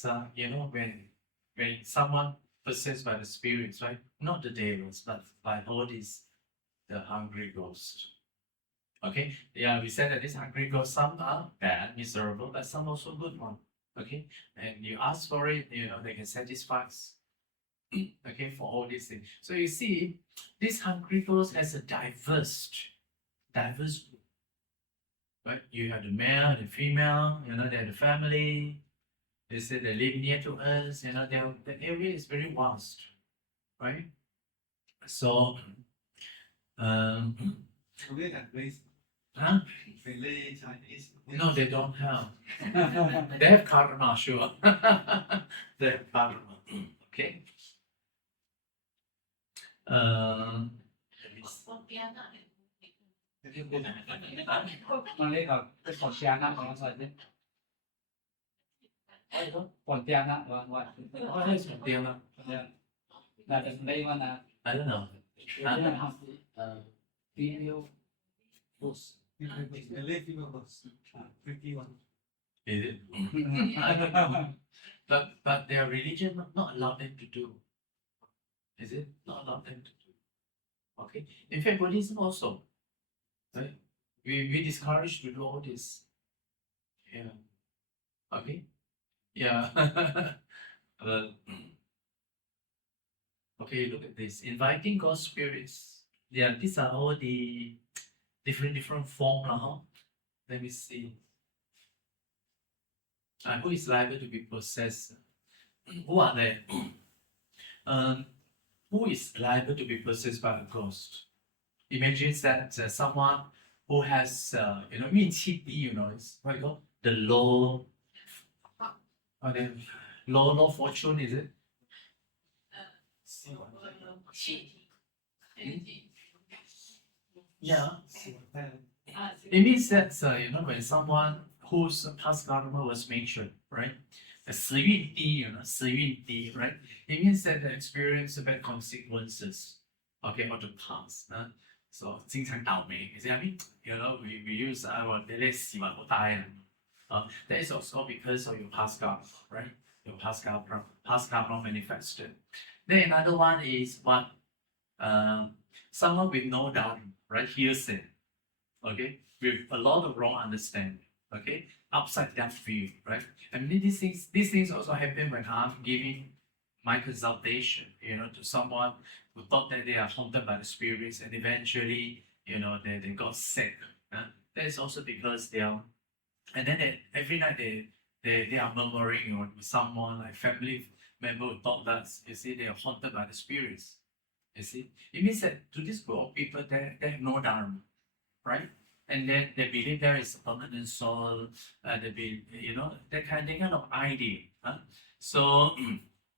when someone possessed by the spirits, right, not the devils, but by all these the hungry ghosts. Okay, yeah, we said that these hungry ghosts, some are bad, miserable, but some also good one. Okay, and you ask for it, they can satisfy us. Okay, for all these things. So you see, this hungry ghost has a diverse group. Right? You have the male, the female, they have the family. They say they live near to us, the area is very vast. Right? So Do they have race? huh? Malay, Chinese? No, they don't have. They have karma, sure. They have karma. Okay. Let me see. คนเปียน่ะ มันเรียกว่าเป็นปอนเตียนะของเราใส่ดิปอนเตียนะว่า What is Mandela? น่าจะได้ว่านะ I don't know. female ghost Malay female was 51. Is it? I don't know. But their religion not allowed them to do. Is it? Not allowed them to do. Okay. In fact, Buddhism also. Right? We discourage to do all this. Yeah. Okay. Yeah. Okay, look at this. Inviting God's spirits. Yeah, these are all the different form, huh? Let me see. Who is liable to be possessed? Who are they? Who is liable to be possessed by a ghost? Imagine that someone who has运气低, it's what you call the low, the low fortune, is it? 气体 Yeah. 喜欢带 It means that when someone whose past karma was mentioned, right? 时运低, 时运低, right? It means that they experience bad consequences, okay, of the past. So 经常倒霉. You see, I mean, we use our daily 希望不大. That is also because of your past karma, right? Your past karma manifested. Then another one is what? Someone with no dharma, right? Hearsay, okay, with a lot of wrong understanding, okay, upside down view, right? I mean, these things also happen when I'm giving my consultation, to someone who thought that they are haunted by the spirits, and eventually, they got sick. That is also because they are, and then every night they are murmuring, with someone like family member who thought that, you see, they are haunted by the spirits. You see, it means that to this group of people, they have no dharma, right? And then they believe there is a permanent soul, they be, that kind of idea. So,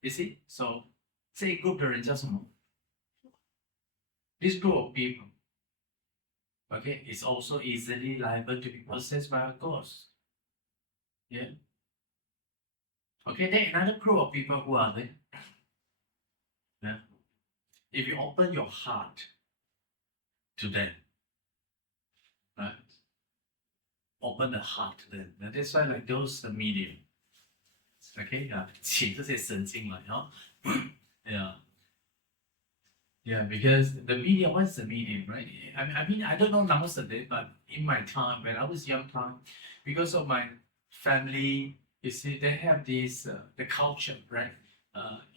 you see, so 这一 group 的人叫什么? This group of people, okay, is also easily liable to be possessed by a ghost. Yeah. Okay, then another group of people, who are they? Yeah. If you open your heart to them, right? Open the heart to them. And that's why like those medium. Okay, yeah. 请这些神经来, yeah. Yeah, because the medium, what's the medium, right? I mean, I don't know nowadays, but in my time, when I was young time, because of my family, you see, they have this, the culture, right?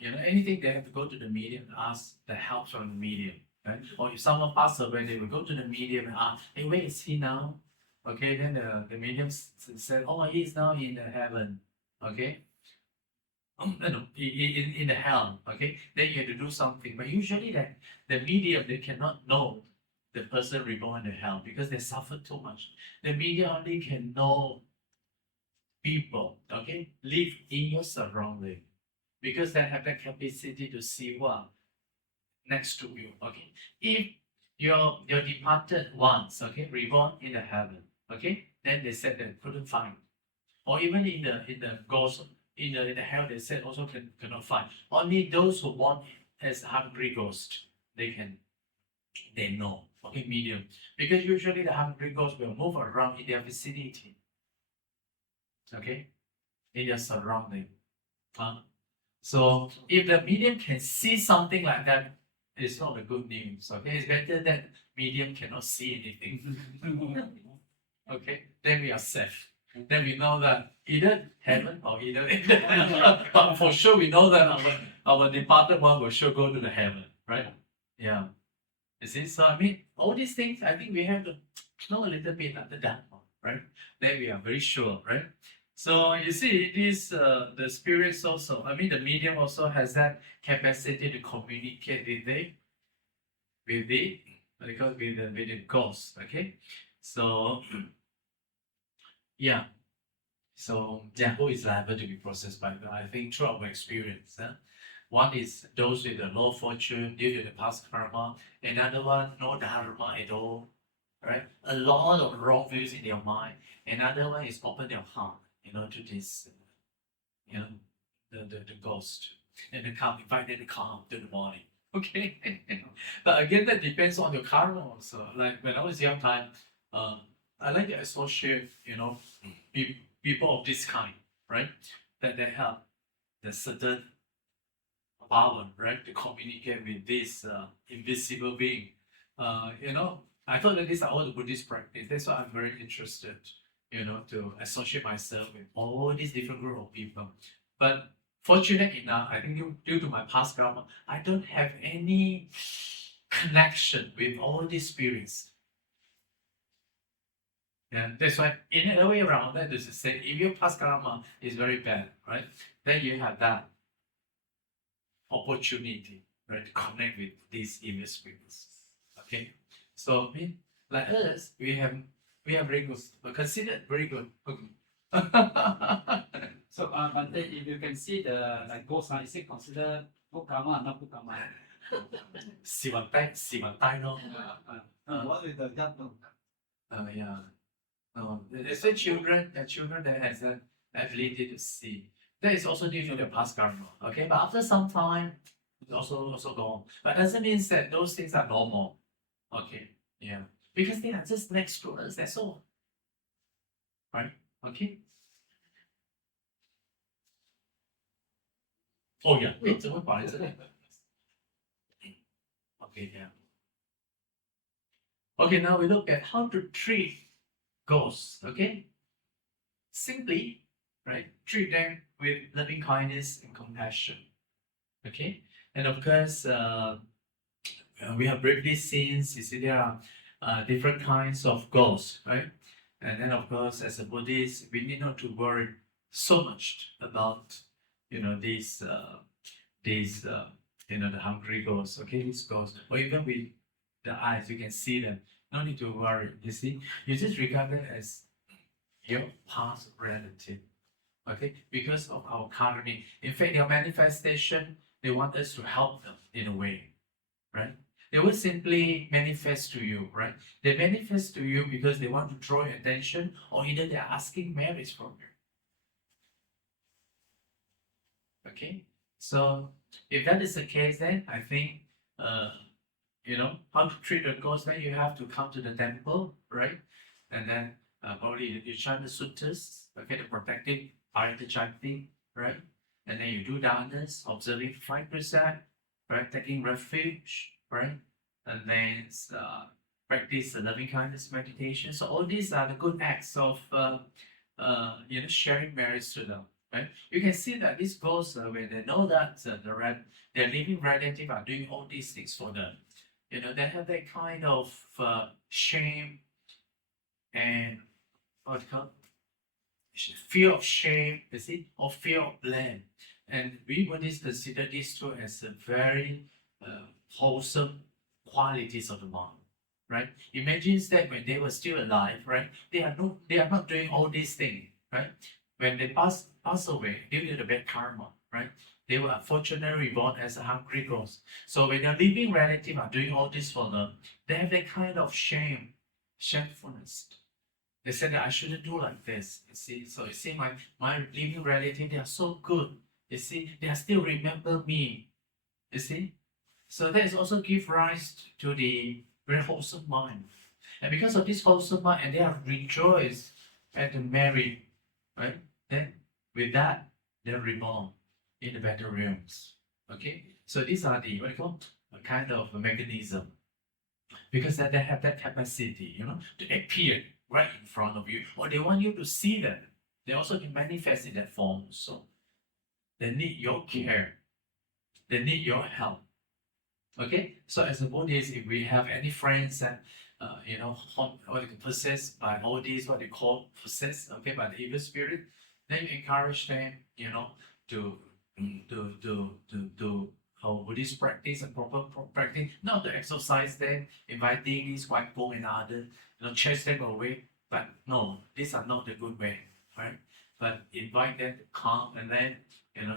Anything they have to go to the medium and ask the help from the medium, right? Or if someone passes away, they will go to the medium and ask, hey, where is he now? Okay, then the medium said, oh, he is now in the heaven, okay? No, in the hell, okay? Then you have to do something. But usually the medium, they cannot know the person reborn in the hell because they suffered too much. The medium only can know people, okay? Live in your surrounding because they have the capacity to see what next to you, okay? If your departed ones, okay, reborn in the heaven, okay, then they said they couldn't find, or even in the ghost in the hell, they said also cannot find. Only those who born as hungry ghost, they know, okay, medium, because usually the hungry ghost will move around in their vicinity, okay, in their surrounding. So if the medium can see something like that, it's not a good news. Okay, it's better that medium cannot see anything. Okay, then we are safe. Then we know that either heaven or either but for sure we know that our departed one will sure go to the heaven, right? Yeah. You see, so I mean, all these things, I think we have to know a little bit under that, right? Then we are very sure, right? So you see, this the spirits also, I mean, the medium also has that capacity to communicate with the ghost, okay? So yeah, so who is liable to be processed by God? I think through our experience. One is those with the low fortune due to the past karma. Another one, no dharma at all, right? A lot of wrong views in their mind. Another one is open their heart, to this, the ghost, and invite them to come to the morning. Okay, but again, that depends on your karma also. Like when I was young time, I like to associate, people of this kind, right? That they have the certain power, right, to communicate with this invisible being. I thought that these are all the Buddhist practice. That's why I'm very interested, to associate myself with all these different group of people. But fortunate enough, I think due to my past karma, I don't have any connection with all these spirits. Yeah, that's why in a way around that is to say, if your past karma is very bad, right, then you have that opportunity, right, to connect with these evil spirits. Okay, so Like us, we have very good, considered very good. So, Bhante, if you can see the like ghost, is it considered good karma or not good karma? 時運低，時運低咯。What is the judgment? Yeah. It's the children that has the ability to see. That is also due to the past karma. Okay, but after some time, it's also gone. But doesn't mean that those things are normal. Okay, yeah, because they are just next to us. That's all. Right? Okay. Oh yeah, wait, 怎么把这个 Okay, yeah. Okay, now we look at how to treat ghosts. Okay, simply, right? Treat them with loving kindness and compassion. Okay, and of course, we have briefly seen. You see, there are different kinds of ghosts, right? And then, of course, as a Buddhist, we need not to worry so much about, these the hungry ghosts. Okay, these ghosts, or even with the eyes, you can see them. No need to worry. You see, you just regard them as your past relative. Okay, because of our karmic. In fact, their manifestation, they want us to help them in a way, right? They will simply manifest to you, right? They manifest to you because they want to draw your attention, or either they're asking marriage from you. Okay, so if that is the case, then I think, how to treat a ghost, then you have to come to the temple, right? And then probably you chant the suttas, okay, the protective Parita chanting, right? And then you do dhanas, observing 5%, right? Taking refuge, right? And then practice the loving kindness meditation. So all these are the good acts of, sharing merits to them, right? You can see that these ghosts, when they know that their living relative are doing all these things for them, they have that kind of shame and what do you call it? Fear of shame, you see, or fear of blame. And we Buddhists consider these two as a very wholesome qualities of the mind, right? Imagine that when they were still alive, right? They are not doing all these things, right? When they pass away due to the bad karma, right? They were unfortunately reborn as a hungry ghost. So when their living relative are doing all this for them, they have that kind of shamefulness. They said that I shouldn't do like this. You see, so you see, my living relative, they are so good. You see, they still remember me. You see, so that is also give rise to the very wholesome mind. And because of this wholesome mind, and they are rejoiced at the married, right? Then with that, they're reborn in the better realms. Okay, so these are the a kind of a mechanism, because they have that capacity, to appear right in front of you, or they want you to see them. They also can manifest in that form. So they need your care. They need your help. Okay, so as a Buddhist, if we have any friends that possessed by all these, what they call possessed, okay, by the evil spirit, then you encourage them, to Buddhist practice and proper practice, not to exercise them, inviting these white folk and others, chase them away. But no, these are not the good way, right? But invite them to come and then,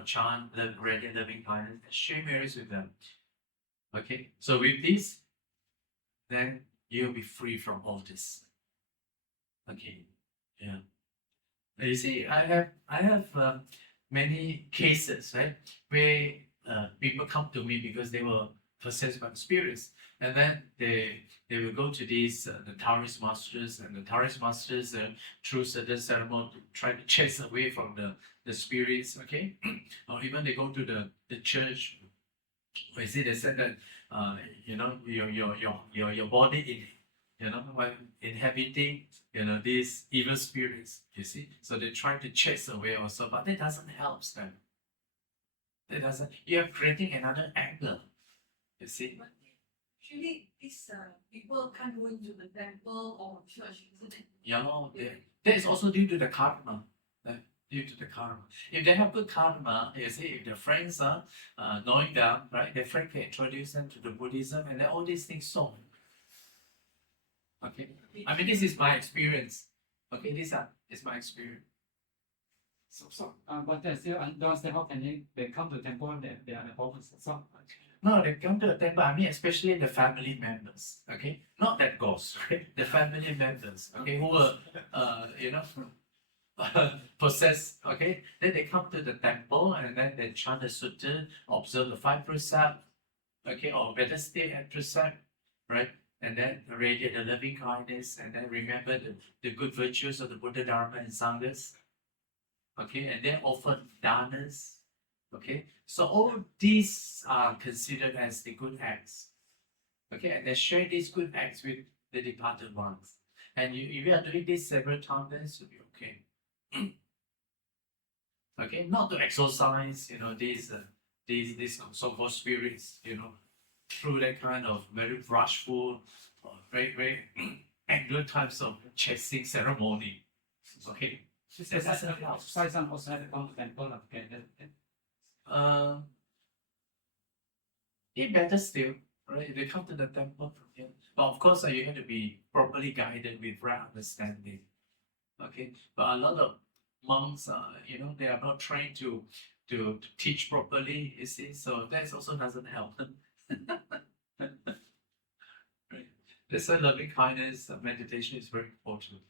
chant the radiant loving kindness and share merits with them. Okay, so with this, then you'll be free from all this. Okay, yeah. You see, I have many cases, right, where people come to me because they were possessed by spirits, and then they will go to these the Taoist masters, and the Taoist masters through certain ceremony try to chase away from the spirits, okay, or even they go to the church. You see, they said that your body when inhabiting these evil spirits. You see, so they try to chase away also, but that doesn't help them. That doesn't. You are creating another angle. You see. But usually these people can't go into the temple or church, isn't it? Yeah, that is also due to the karma. Due to the karma. If they have good karma, you see, if their friends are knowing them, right, their friend can introduce them to the Buddhism, and then all these things solved. Okay, I mean this is my experience. Okay, is my experience. But they still don't understand how can they come to temple and they are the homeless. So, No, they come to the temple. I mean, especially the family members. Okay, not that ghost, right? The family members. Okay, who were, possessed. Okay, then they come to the temple and then they chant the sutta, observe the 5 precepts. Okay, or better stay at precept, right? And then radiate the loving kindness, and then remember the good virtues of the Buddha, Dharma, and Sanghas. Okay, and then offer danas. Okay, so all these are considered as the good acts. Okay, and they share these good acts with the departed ones. And if you are doing this several times, then it should be okay. Okay, not to exorcise, these so-called spirits, through that kind of very rushful, very, very angry types of chasing ceremony. Okay. exercise and also have to come to temple. Okay. It better still, right? If they come to the temple from here. But of course, you have to be properly guided with right understanding. Okay. But a lot of monks, they are not trained to teach properly, you see, so that also doesn't help them. Right. That's why loving kindness meditation is very important.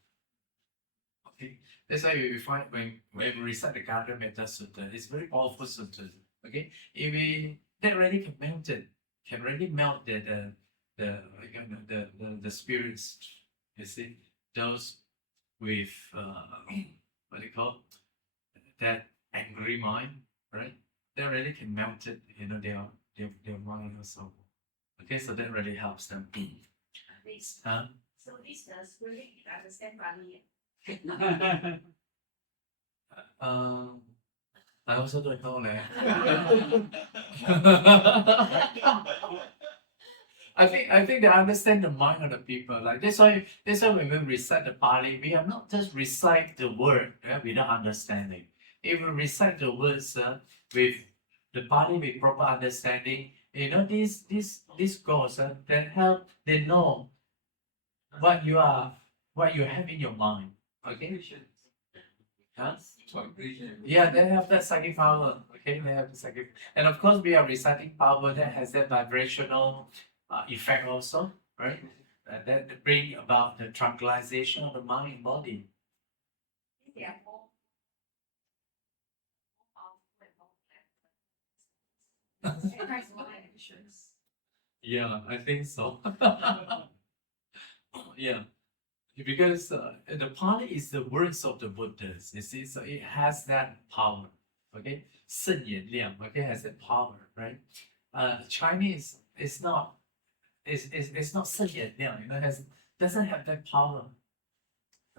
Okay, that's why we find when we recite the Garbha Metta Sutta, it's very powerful sutta. Okay, if that really can melt it, can really melt the spirits. You see, those with what they call that angry mind, right? They really can melt it, their mind also. Okay, so that really helps them. Huh? So this spirit understand Bali. I also don't know. I think they understand the mind of the people. Like that's why when we recite the Pali, we are not just recite the word without understanding. If we recite the words with the Pali with proper understanding, these gods they know what you have in your mind. Okay. Huh? Yeah, they have that psychic power. Okay, they have the psychic, and of course we are reciting power that has that vibrational effect also, right? That bring about the tranquilization of the mind and body. They are more powerful and more clever. More ambitions. Yeah, I think so. Yeah, because the Pali is the words of the Buddhas. You see, so it has that power. Okay, 圣言量, okay, has that power, right? Chinese is not. It's not 圣言量, doesn't have that power.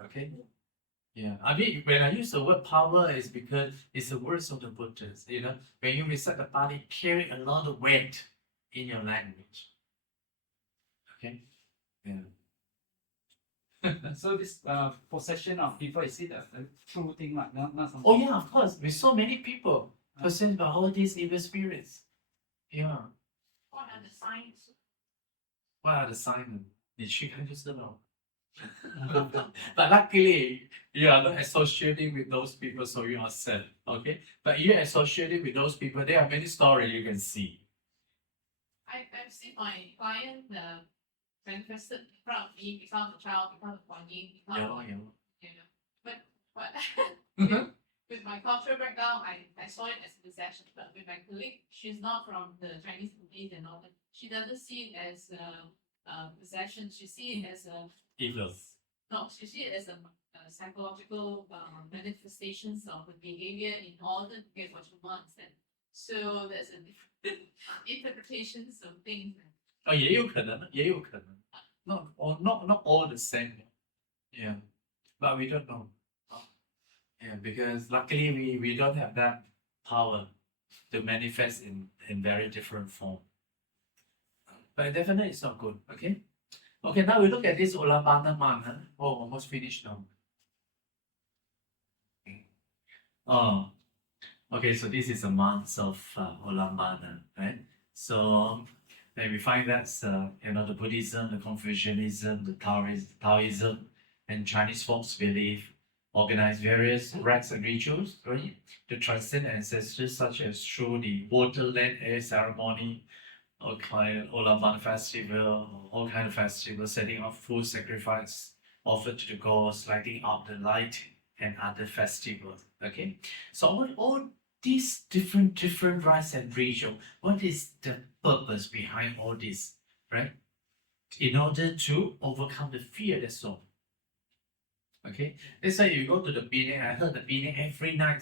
Okay. Yeah, I mean, when I use the word power, is because it's the words of the Buddhas. When you recite the Pali, carry a lot of weight in your language. Okay. Yeah. So this possession of people, is it a true thing, like not something? Oh yeah, of course. With so many people possessed by all these evil spirits. Yeah. What are the signs? What are the signs? 你去看就知道。But luckily, you are not associating with those people, so you are sad. Okay, but you are associating with those people. There are many stories you can see. I've seen my client manifested in front of me, become a child, become a Guanyin, But with my cultural background, I saw it as a possession. But with my colleague, she's not from the Chinese Buddhist and all that. She doesn't see it as possession. She sees it as a Evil. No, she sees it as a psychological manifestations of the behavior in order to get what she wants. And so there's a different interpretations of things. 也有可能. Not all the same. Yeah, but we don't know. Yeah, because luckily we don't have that power to manifest in very different form. But definitely it's not good. Okay. Okay, now we look at this Ullambana month. Oh, almost finished now. Oh, okay. So this is a month of Ullambana, right? So And we find that's the Buddhism, the Confucianism, the Taoism, and Chinese folks believe organize various rites and rituals, right, to transcend ancestors, such as through the water-led air ceremony, all kind of Ullambana festival, all kind of festivals, setting up food sacrifice offered to the gods, lighting up the light, and other festivals. Okay, so all these different rites and ritual, what is the purpose behind all this, right? In order to overcome the fear, that's all. Okay, that's why you go to the Penang. I heard the Penang every night,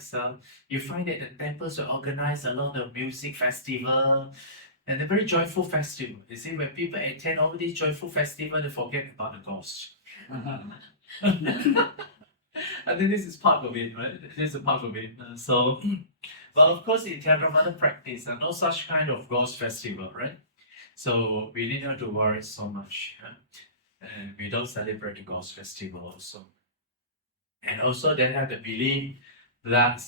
you find that the temples will organize a lot of music festival and a very joyful festival. You see, when people attend all these joyful festival, they forget about the ghost. I think this is part of it, right? This is a part of it. But of course, in Theravada practice, no such kind of ghost festival, right? So we need not to worry so much. And we don't celebrate the ghost festival also. And also, they have the belief that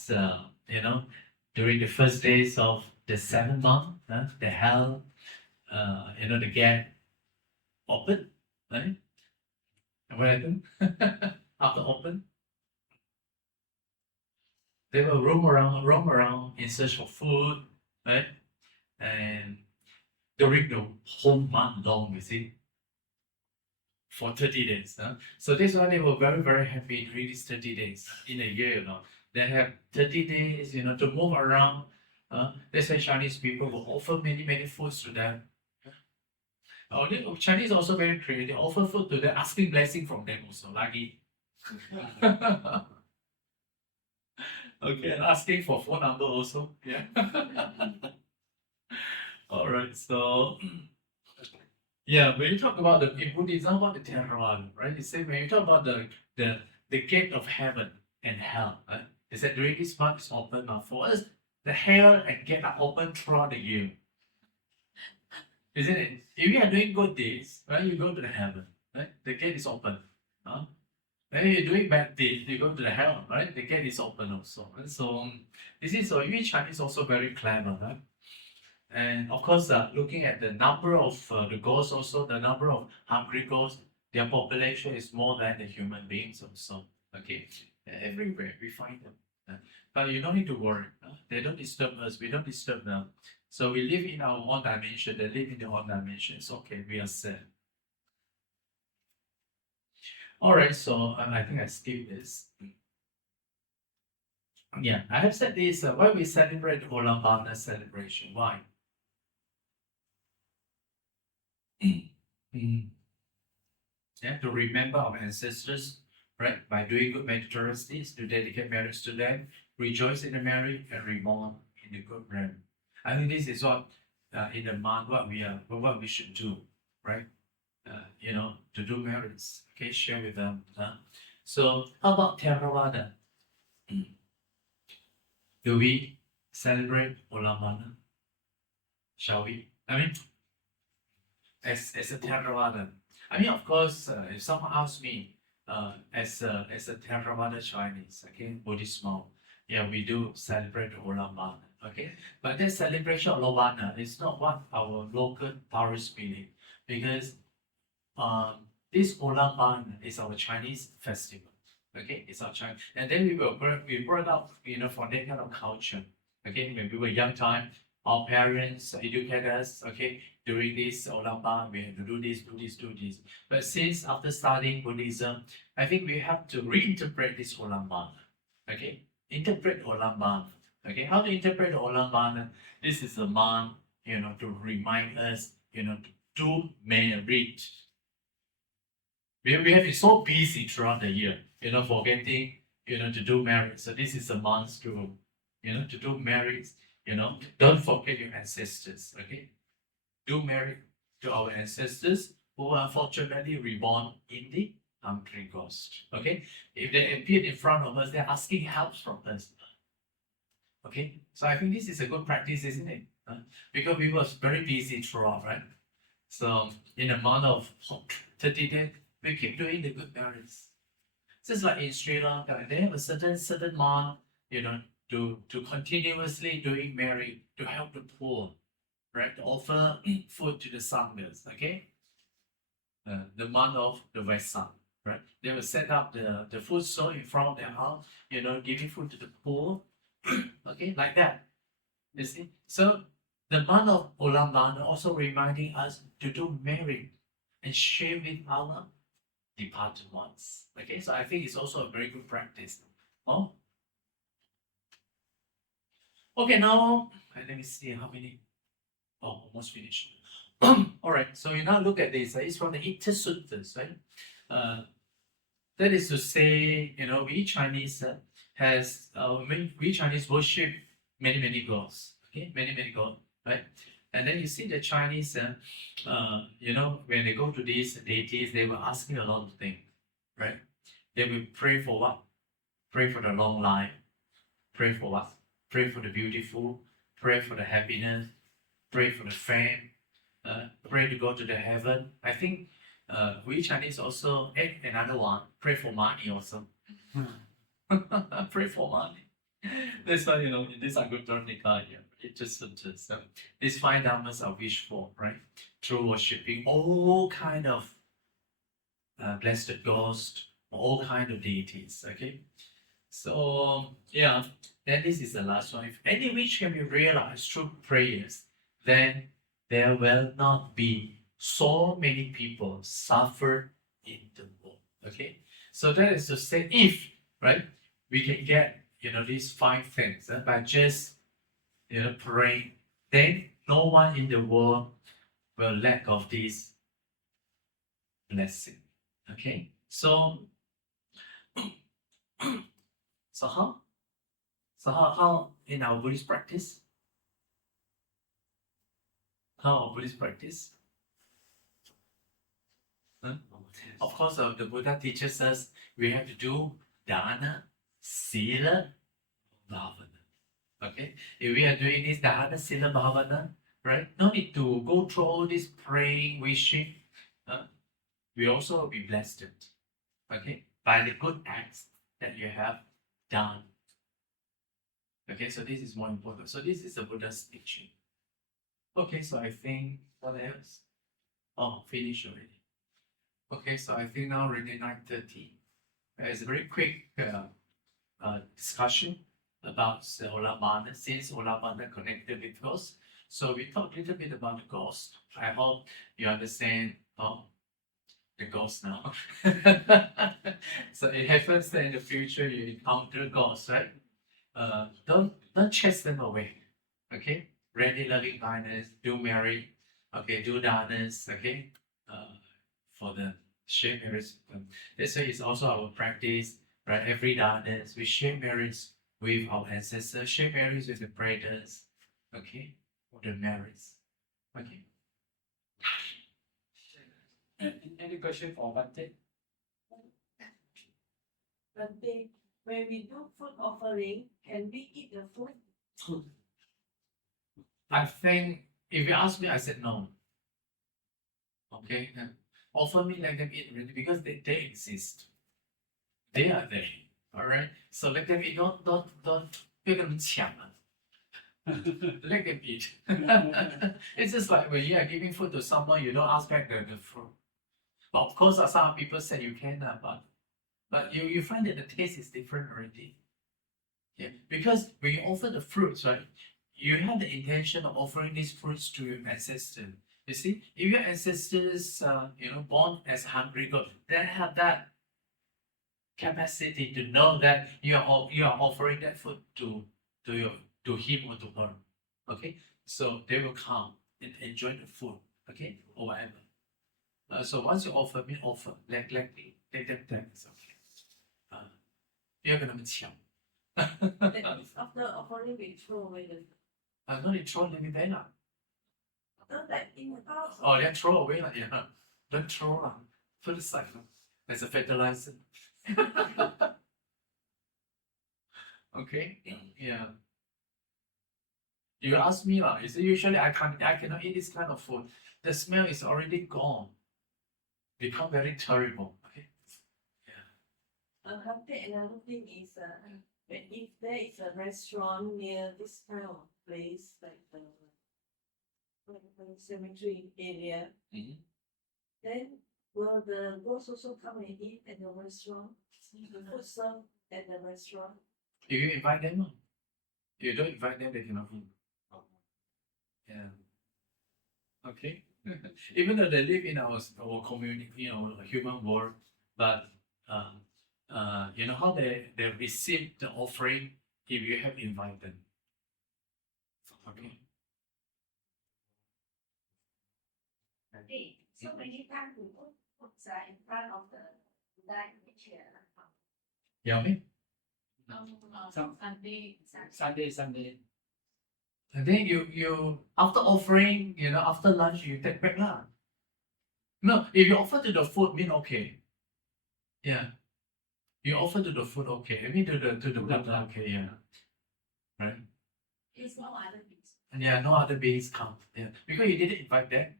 during the first days of the 7th month, the hell, the gate open, right? And what happened after open? They will roam around in search of food, right? And during the whole month long, you see, for 30 days. So that's why they were very, very happy during these 30 days in a year. They have 30 days, to move around. That's why Chinese people will offer many, many foods to them. Chinese also very creative. They offer food to them, asking blessing from them also, lucky. Okay, and asking for phone number also. Yeah. All right. So, yeah, when you talk about in Buddhism, about the Theravada, right? You say when you talk about the gate of heaven and hell, right? They said during this month is open. Now for us, the hell and gate are open throughout the year. Isn't it? If you are doing good deeds, right, you go to the heaven, right? The gate is open. When you're doing bad deeds, you go to the hell, right? The gate is open also. And so this is so you Chinese also very clever, right? And of course, looking at the number of the ghosts, also the number of hungry ghosts, their population is more than the human beings also. Okay, everywhere we find them. But you don't need to worry. They don't disturb us. We don't disturb them. So we live in our own dimension. They live in their own dimension. It's okay. We are safe. All right. So I think I skipped this. Yeah, I have said this. Why we celebrate Ullambana celebration? Why? Yeah, to remember our ancestors, right? By doing good meritorious deeds, to dedicate marriage to them, rejoice in the marriage, and reborn in the good realm. I think this is what in the month what we should do, right? To do marriage. Okay, share with them. So how about Theravada? Do we celebrate Ullambana? Shall we? I mean, as a Theravada. I mean, of course, if someone asks me, as a Theravada Chinese, okay, Buddhist monk, yeah, we do celebrate Ullambana, okay? But that celebration of Ullambana is not what our local Taoists believe, because this Ullambana is our Chinese festival, okay? It's our Chinese, and then we brought up, from that kind of culture, okay? When we were young time, our parents educate us, okay? During this Ullambana, we have to do this. But since after studying Buddhism, I think we have to reinterpret this Ullambana, okay? Interpret Ullambana, okay? How to interpret Ullambana? This is a month, to remind us, to do merit. We have been so busy throughout the year, forgetting, to do merit. So this is a month to, to do merit. Don't forget your ancestors, okay? Do merit to our ancestors who are unfortunately reborn in the hungry ghost, okay? If they appeared in front of us, they're asking help from us, okay? So I think this is a good practice, isn't it? Because we was very busy throughout, right? So in a month of 30 days, we keep doing the good merits. Just like in Sri Lanka, they have a certain month, to continuously doing merit to help the poor. right? To offer food to the sangha's, okay? The month of the Vesak, right? They will set up the food stall in front of their house, giving food to the poor, okay, like that. You see? So the month of Ullambana also reminding us to do merit and share with our departed ones. Okay, so I think it's also a very good practice. Oh, okay, now let me see how many. Oh, almost finished. All right, so you now look at this. It's from the Itta Suttas, right? That is to say, we Chinese we Chinese worship many gods. Okay, many gods, right? And then you see the Chinese, when they go to these deities, they were asking a lot of things, right? They will pray for what? Pray for the long life. Pray for what? Pray for the beautiful. Pray for the happiness. Pray for the fame. Pray to go to the heaven. I think we Chinese also add another one. Pray for money also. Pray for money. That's why in this Anguttara Nikaya, it just these 5 dhammas are wished for, right? Through worshipping all kind of blessed ghosts, all kind of deities. Okay, so yeah, then this is the last one. If any which can be realized through prayers, then there will not be so many people suffer in the world. Okay, so that is to say, if right, we can get these 5 things by just praying, then no one in the world will lack of this blessing. Okay, so how in our Buddhist practice? How our Buddhist practice? Huh? Of course, the Buddha teaches us we have to do dana, sila, bhavana. Okay, if we are doing this dana, sila, bhavana, right? No need to go through all this praying, wishing. We also will be blessed, okay, by the good acts that you have done. Okay, so this is more important. So this is the Buddha's teaching. Okay, so I think what else? Oh, finished already. Okay, so I think now already 9:30. It's a very quick discussion about the Ullambana, since Ullambana connected with ghosts. So we talked a little bit about the ghost. I hope you understand the ghost now. So it happens that in the future you encounter ghosts, right? Don't chase them away. Okay? Ready loving kindness, do marry, okay, do danas, okay? For the share marriage. That's why it's also our practice, right? Every danas, we share marriage with our ancestors, share marriage with the brothers, okay? For the marriage. Okay. Any question for Bhante? Bhante, when we do food offering, can we eat the food? I think if you ask me, I said no. Okay, offer me, let them eat already because they exist. They are there. All right. So let them eat. Don't 别跟他们抢啊 Let them eat. It's just like when you are giving food to someone, you don't ask back the food. But of course, some people say you can, but you find that the taste is different already. Yeah, because when you offer the fruits, right, you have the intention of offering these fruits to your ancestors. You see, if your ancestors, born as hungry God, they have that capacity to know that you are offering that food to him or to her. Okay, so they will come and enjoy the food. Okay, or whatever. So once you offer me, let them take. It's okay. 不要跟他们抢。 That means after offering, we throw away the. No need throw them away lah. After that, in the house. Oh, yeah, throw away lah. Yeah, don't throw lah. Put aside lah. There's a fertilizer. Okay. Yeah. You ask me lah. Usually I cannot eat this kind of food. The smell is already gone. Become very terrible. Okay. Bhante, another thing is, if there is a restaurant near this kind of place, like cemetery area, Mhm. then will the ghosts also come and eat at the restaurant? The food served at the restaurant? If you invite them, if you don't invite them, they cannot eat. Yeah. Okay. Even though they live in our community, our human world, but you know how they receive the offering if you have invited them. Okay. Okay, so many times we put books in front of the dining chair. Yeah, okay. Some- Sunday. Sunday. And then you after offering, you know, after lunch you take back lah. No, if you offer to the food, mean okay. Yeah. You offer to the food, okay. I mean to the Buddha, okay, yeah. Right? It's no other things. And yeah, no other beings come. Yeah. Because you didn't invite them.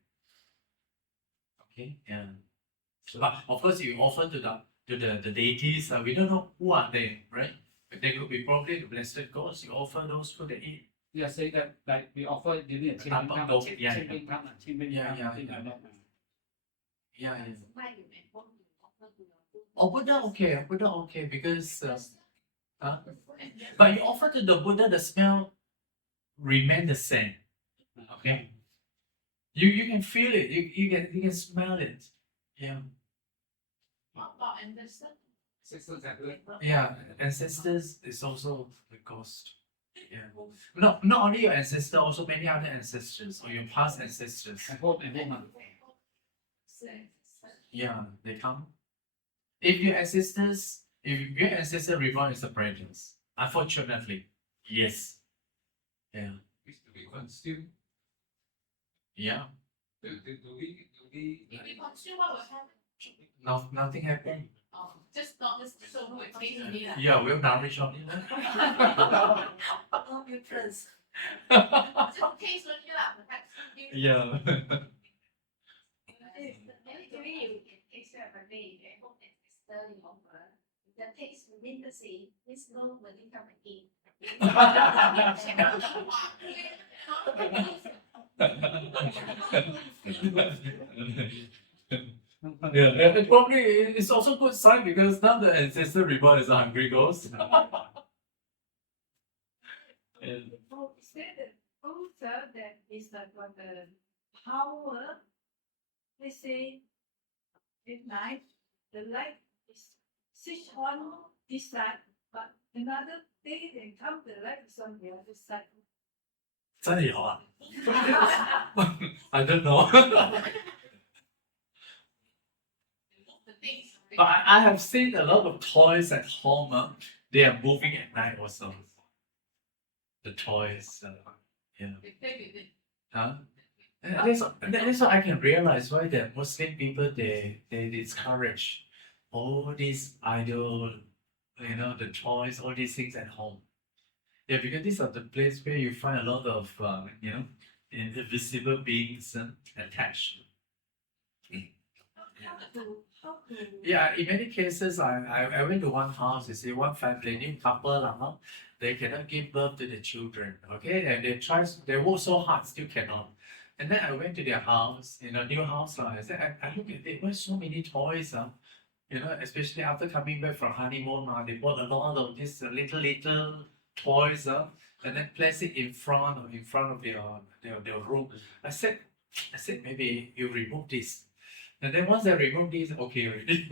Okay, yeah. But of course you offer to the deities, we don't know who are they, right? But they could be probably the blessed ghosts. You offer those food they eat. You are saying that like we offer during the Up, up, up, yeah, yeah. Qingming time, Yeah, yeah, thing yeah. like that. Yeah, yeah. Why you may want to offer to your food? Oh, Buddha okay, because huh? But you offer to the Buddha, the smell remain the same. Okay. You can feel it. You can smell it. Yeah. What about Anderson? Yeah. Ancestors is also the ghost. Yeah. Not only your ancestor, also many other ancestors or your past ancestors. And home. Yeah, they come. If your ancestor reborn is a presence, unfortunately, yes. Yeah. Used to be consumed. Yeah. Do we If we consume, what will happen? No, nothing happened. Just not just so good taste only lah. Yeah, we'll nourish on it. No nutrients. Just taste only lah, perhaps. Yeah. Actually, you can taste it every day. I hope that it's stirring over. The taste remain the same. This no will come again. Yeah, and probably it's also good sign because now the ancestor reborn is a hungry ghost. And Oh, is that the author that is like what the power? They say at night the light is switch on this side, but another day they come the light is on the other side. 真的有啊 I don't know. The things. But I have seen a lot of toys at home. They are moving at night also. The toys. Yeah. They play with it. Huh? And that's what I can realize why the Muslim people they discourage all these idol, you know, the toys, all these things at home. Yeah, because these are the place where you find a lot of you know, invisible beings attached. How to Yeah, in many cases, I went to one house. You see, one family, new couple, they cannot give birth to the children. Okay, and they work so hard, still cannot. And then I went to their house, you know, new house. I said, I look at it, why so many toys? You know, especially after coming back from honeymoon, they bought a lot of these little toys, and then place it in front of their room. I said maybe you remove this. And then once I remove this, okay already.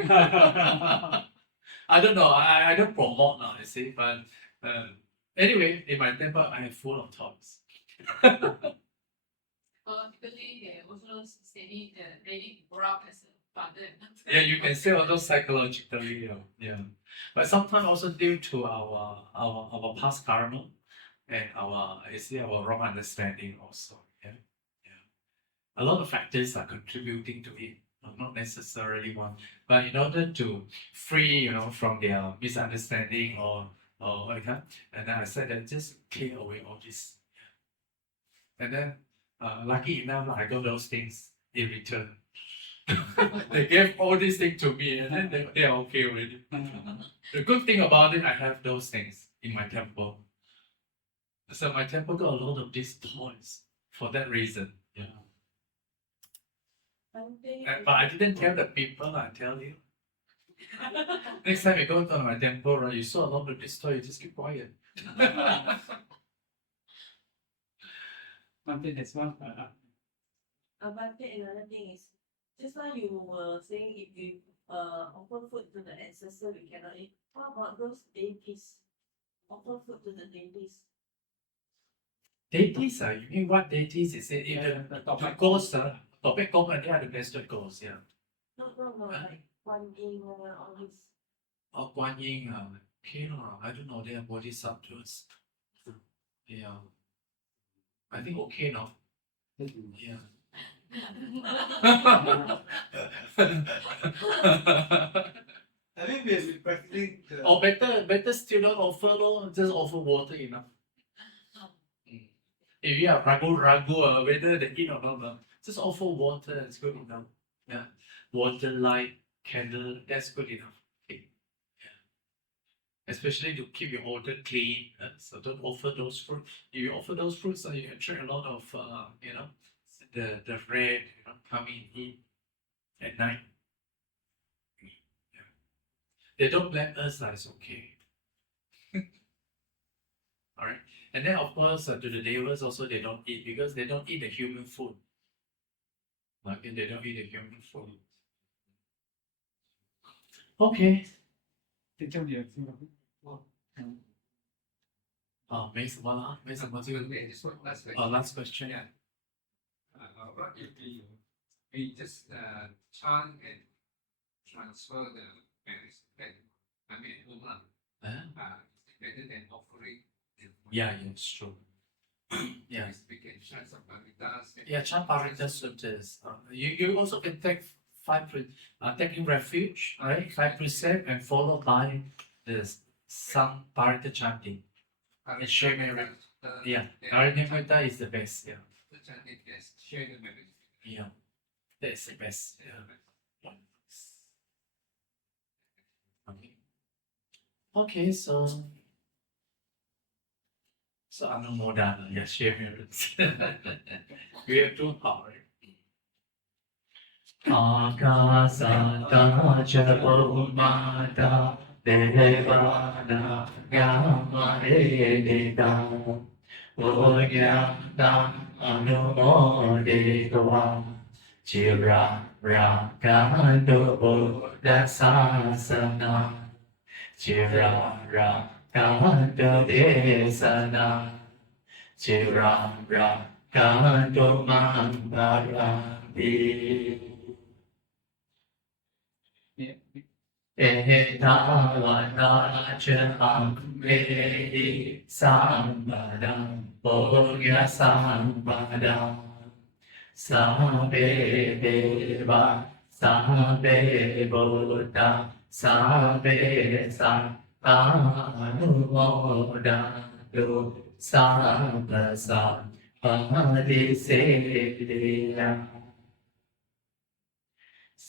I don't know. I don't promote now, you see. But anyway, in my temple, I am full of toys. Typically, they also study the lady grow up as a father. Yeah, you can say also psychologically, yeah. But sometimes also due to our past karma and our wrong understanding also. Yeah. A lot of factors are contributing to it. Not necessarily one, but in order to free, you know, from their misunderstanding or and then I said that just clear away all this. And then lucky enough, I got those things in return. They gave all these things to me, and then they are okay already. The good thing about it, I have those things in my temple. So my temple got a lot of these toys for that reason. But I didn't tell the people, I tell you. Next time you go to my temple, right, you saw a lot of this story, you just keep quiet. One thing that's one. But another thing is, just now you were saying if you offer food to the ancestor, we cannot eat. What about those deities? Offer food to the deities. Deities, you mean what deities is it? The ghosts, Topic Kong, they are the best ghosts, yeah. No, like Guan Yin all this. Or Guan Yin, okay, I don't know, they are bodhisattvas. Yeah. I think okay now. Yeah. I think we have been practicing the. Or better still don't offer lor, just offer water enough. If you are ragu, whether they eat or not, just offer water, it's good enough. Yeah. Water, light, candle, that's good enough. Okay. Yeah. Especially to keep your altar clean. So don't offer those fruits. If you offer those fruits, you attract a lot of the red, coming in at night. Yeah. They don't blame us, it's okay. Alright. And then of course to the devas also they don't eat because they don't eat the human food. Okay, they don't eat the human food. Okay. 没什么啦，没什么就 last question. Yeah. What if we just chant and transfer the merit? I mean, better than offering. Yeah, it's true. Yeah. We can chant some paritas. Yeah, chant parita sutras. You also can take taking refuge, right? 5 precepts and followed by some parita chanting. And share merit. Yeah, Arinamita is the best. Yeah. The chanting is share the merit. Yeah, that's the best. Yeah. Okay, so Anumodana, yeah, share merits. We have 2 powers. Akasanta Chabumata Devana Yamadeda Vogyam Anumodedva Chira Rakando Buddhasasana Chira Rakando Desana Chira Rakando Mandarati Etavanacha Sambadam Bogya Sambadam Sabe Deva Sabe Buddha Sabe Satanumodadu Sabasa Padiseya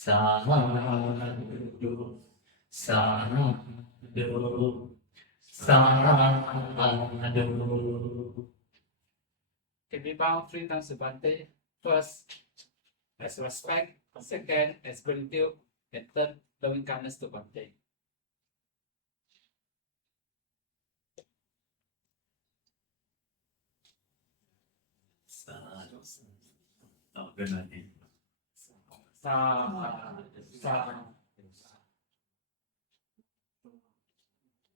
Sadhu, sadhu, sadhu. Can be bound 3 times to Bhante. First, as respect. Second, as gratitude. And third, loving kindness to Bhante. Sadhu. Oh, good night. Sadhu.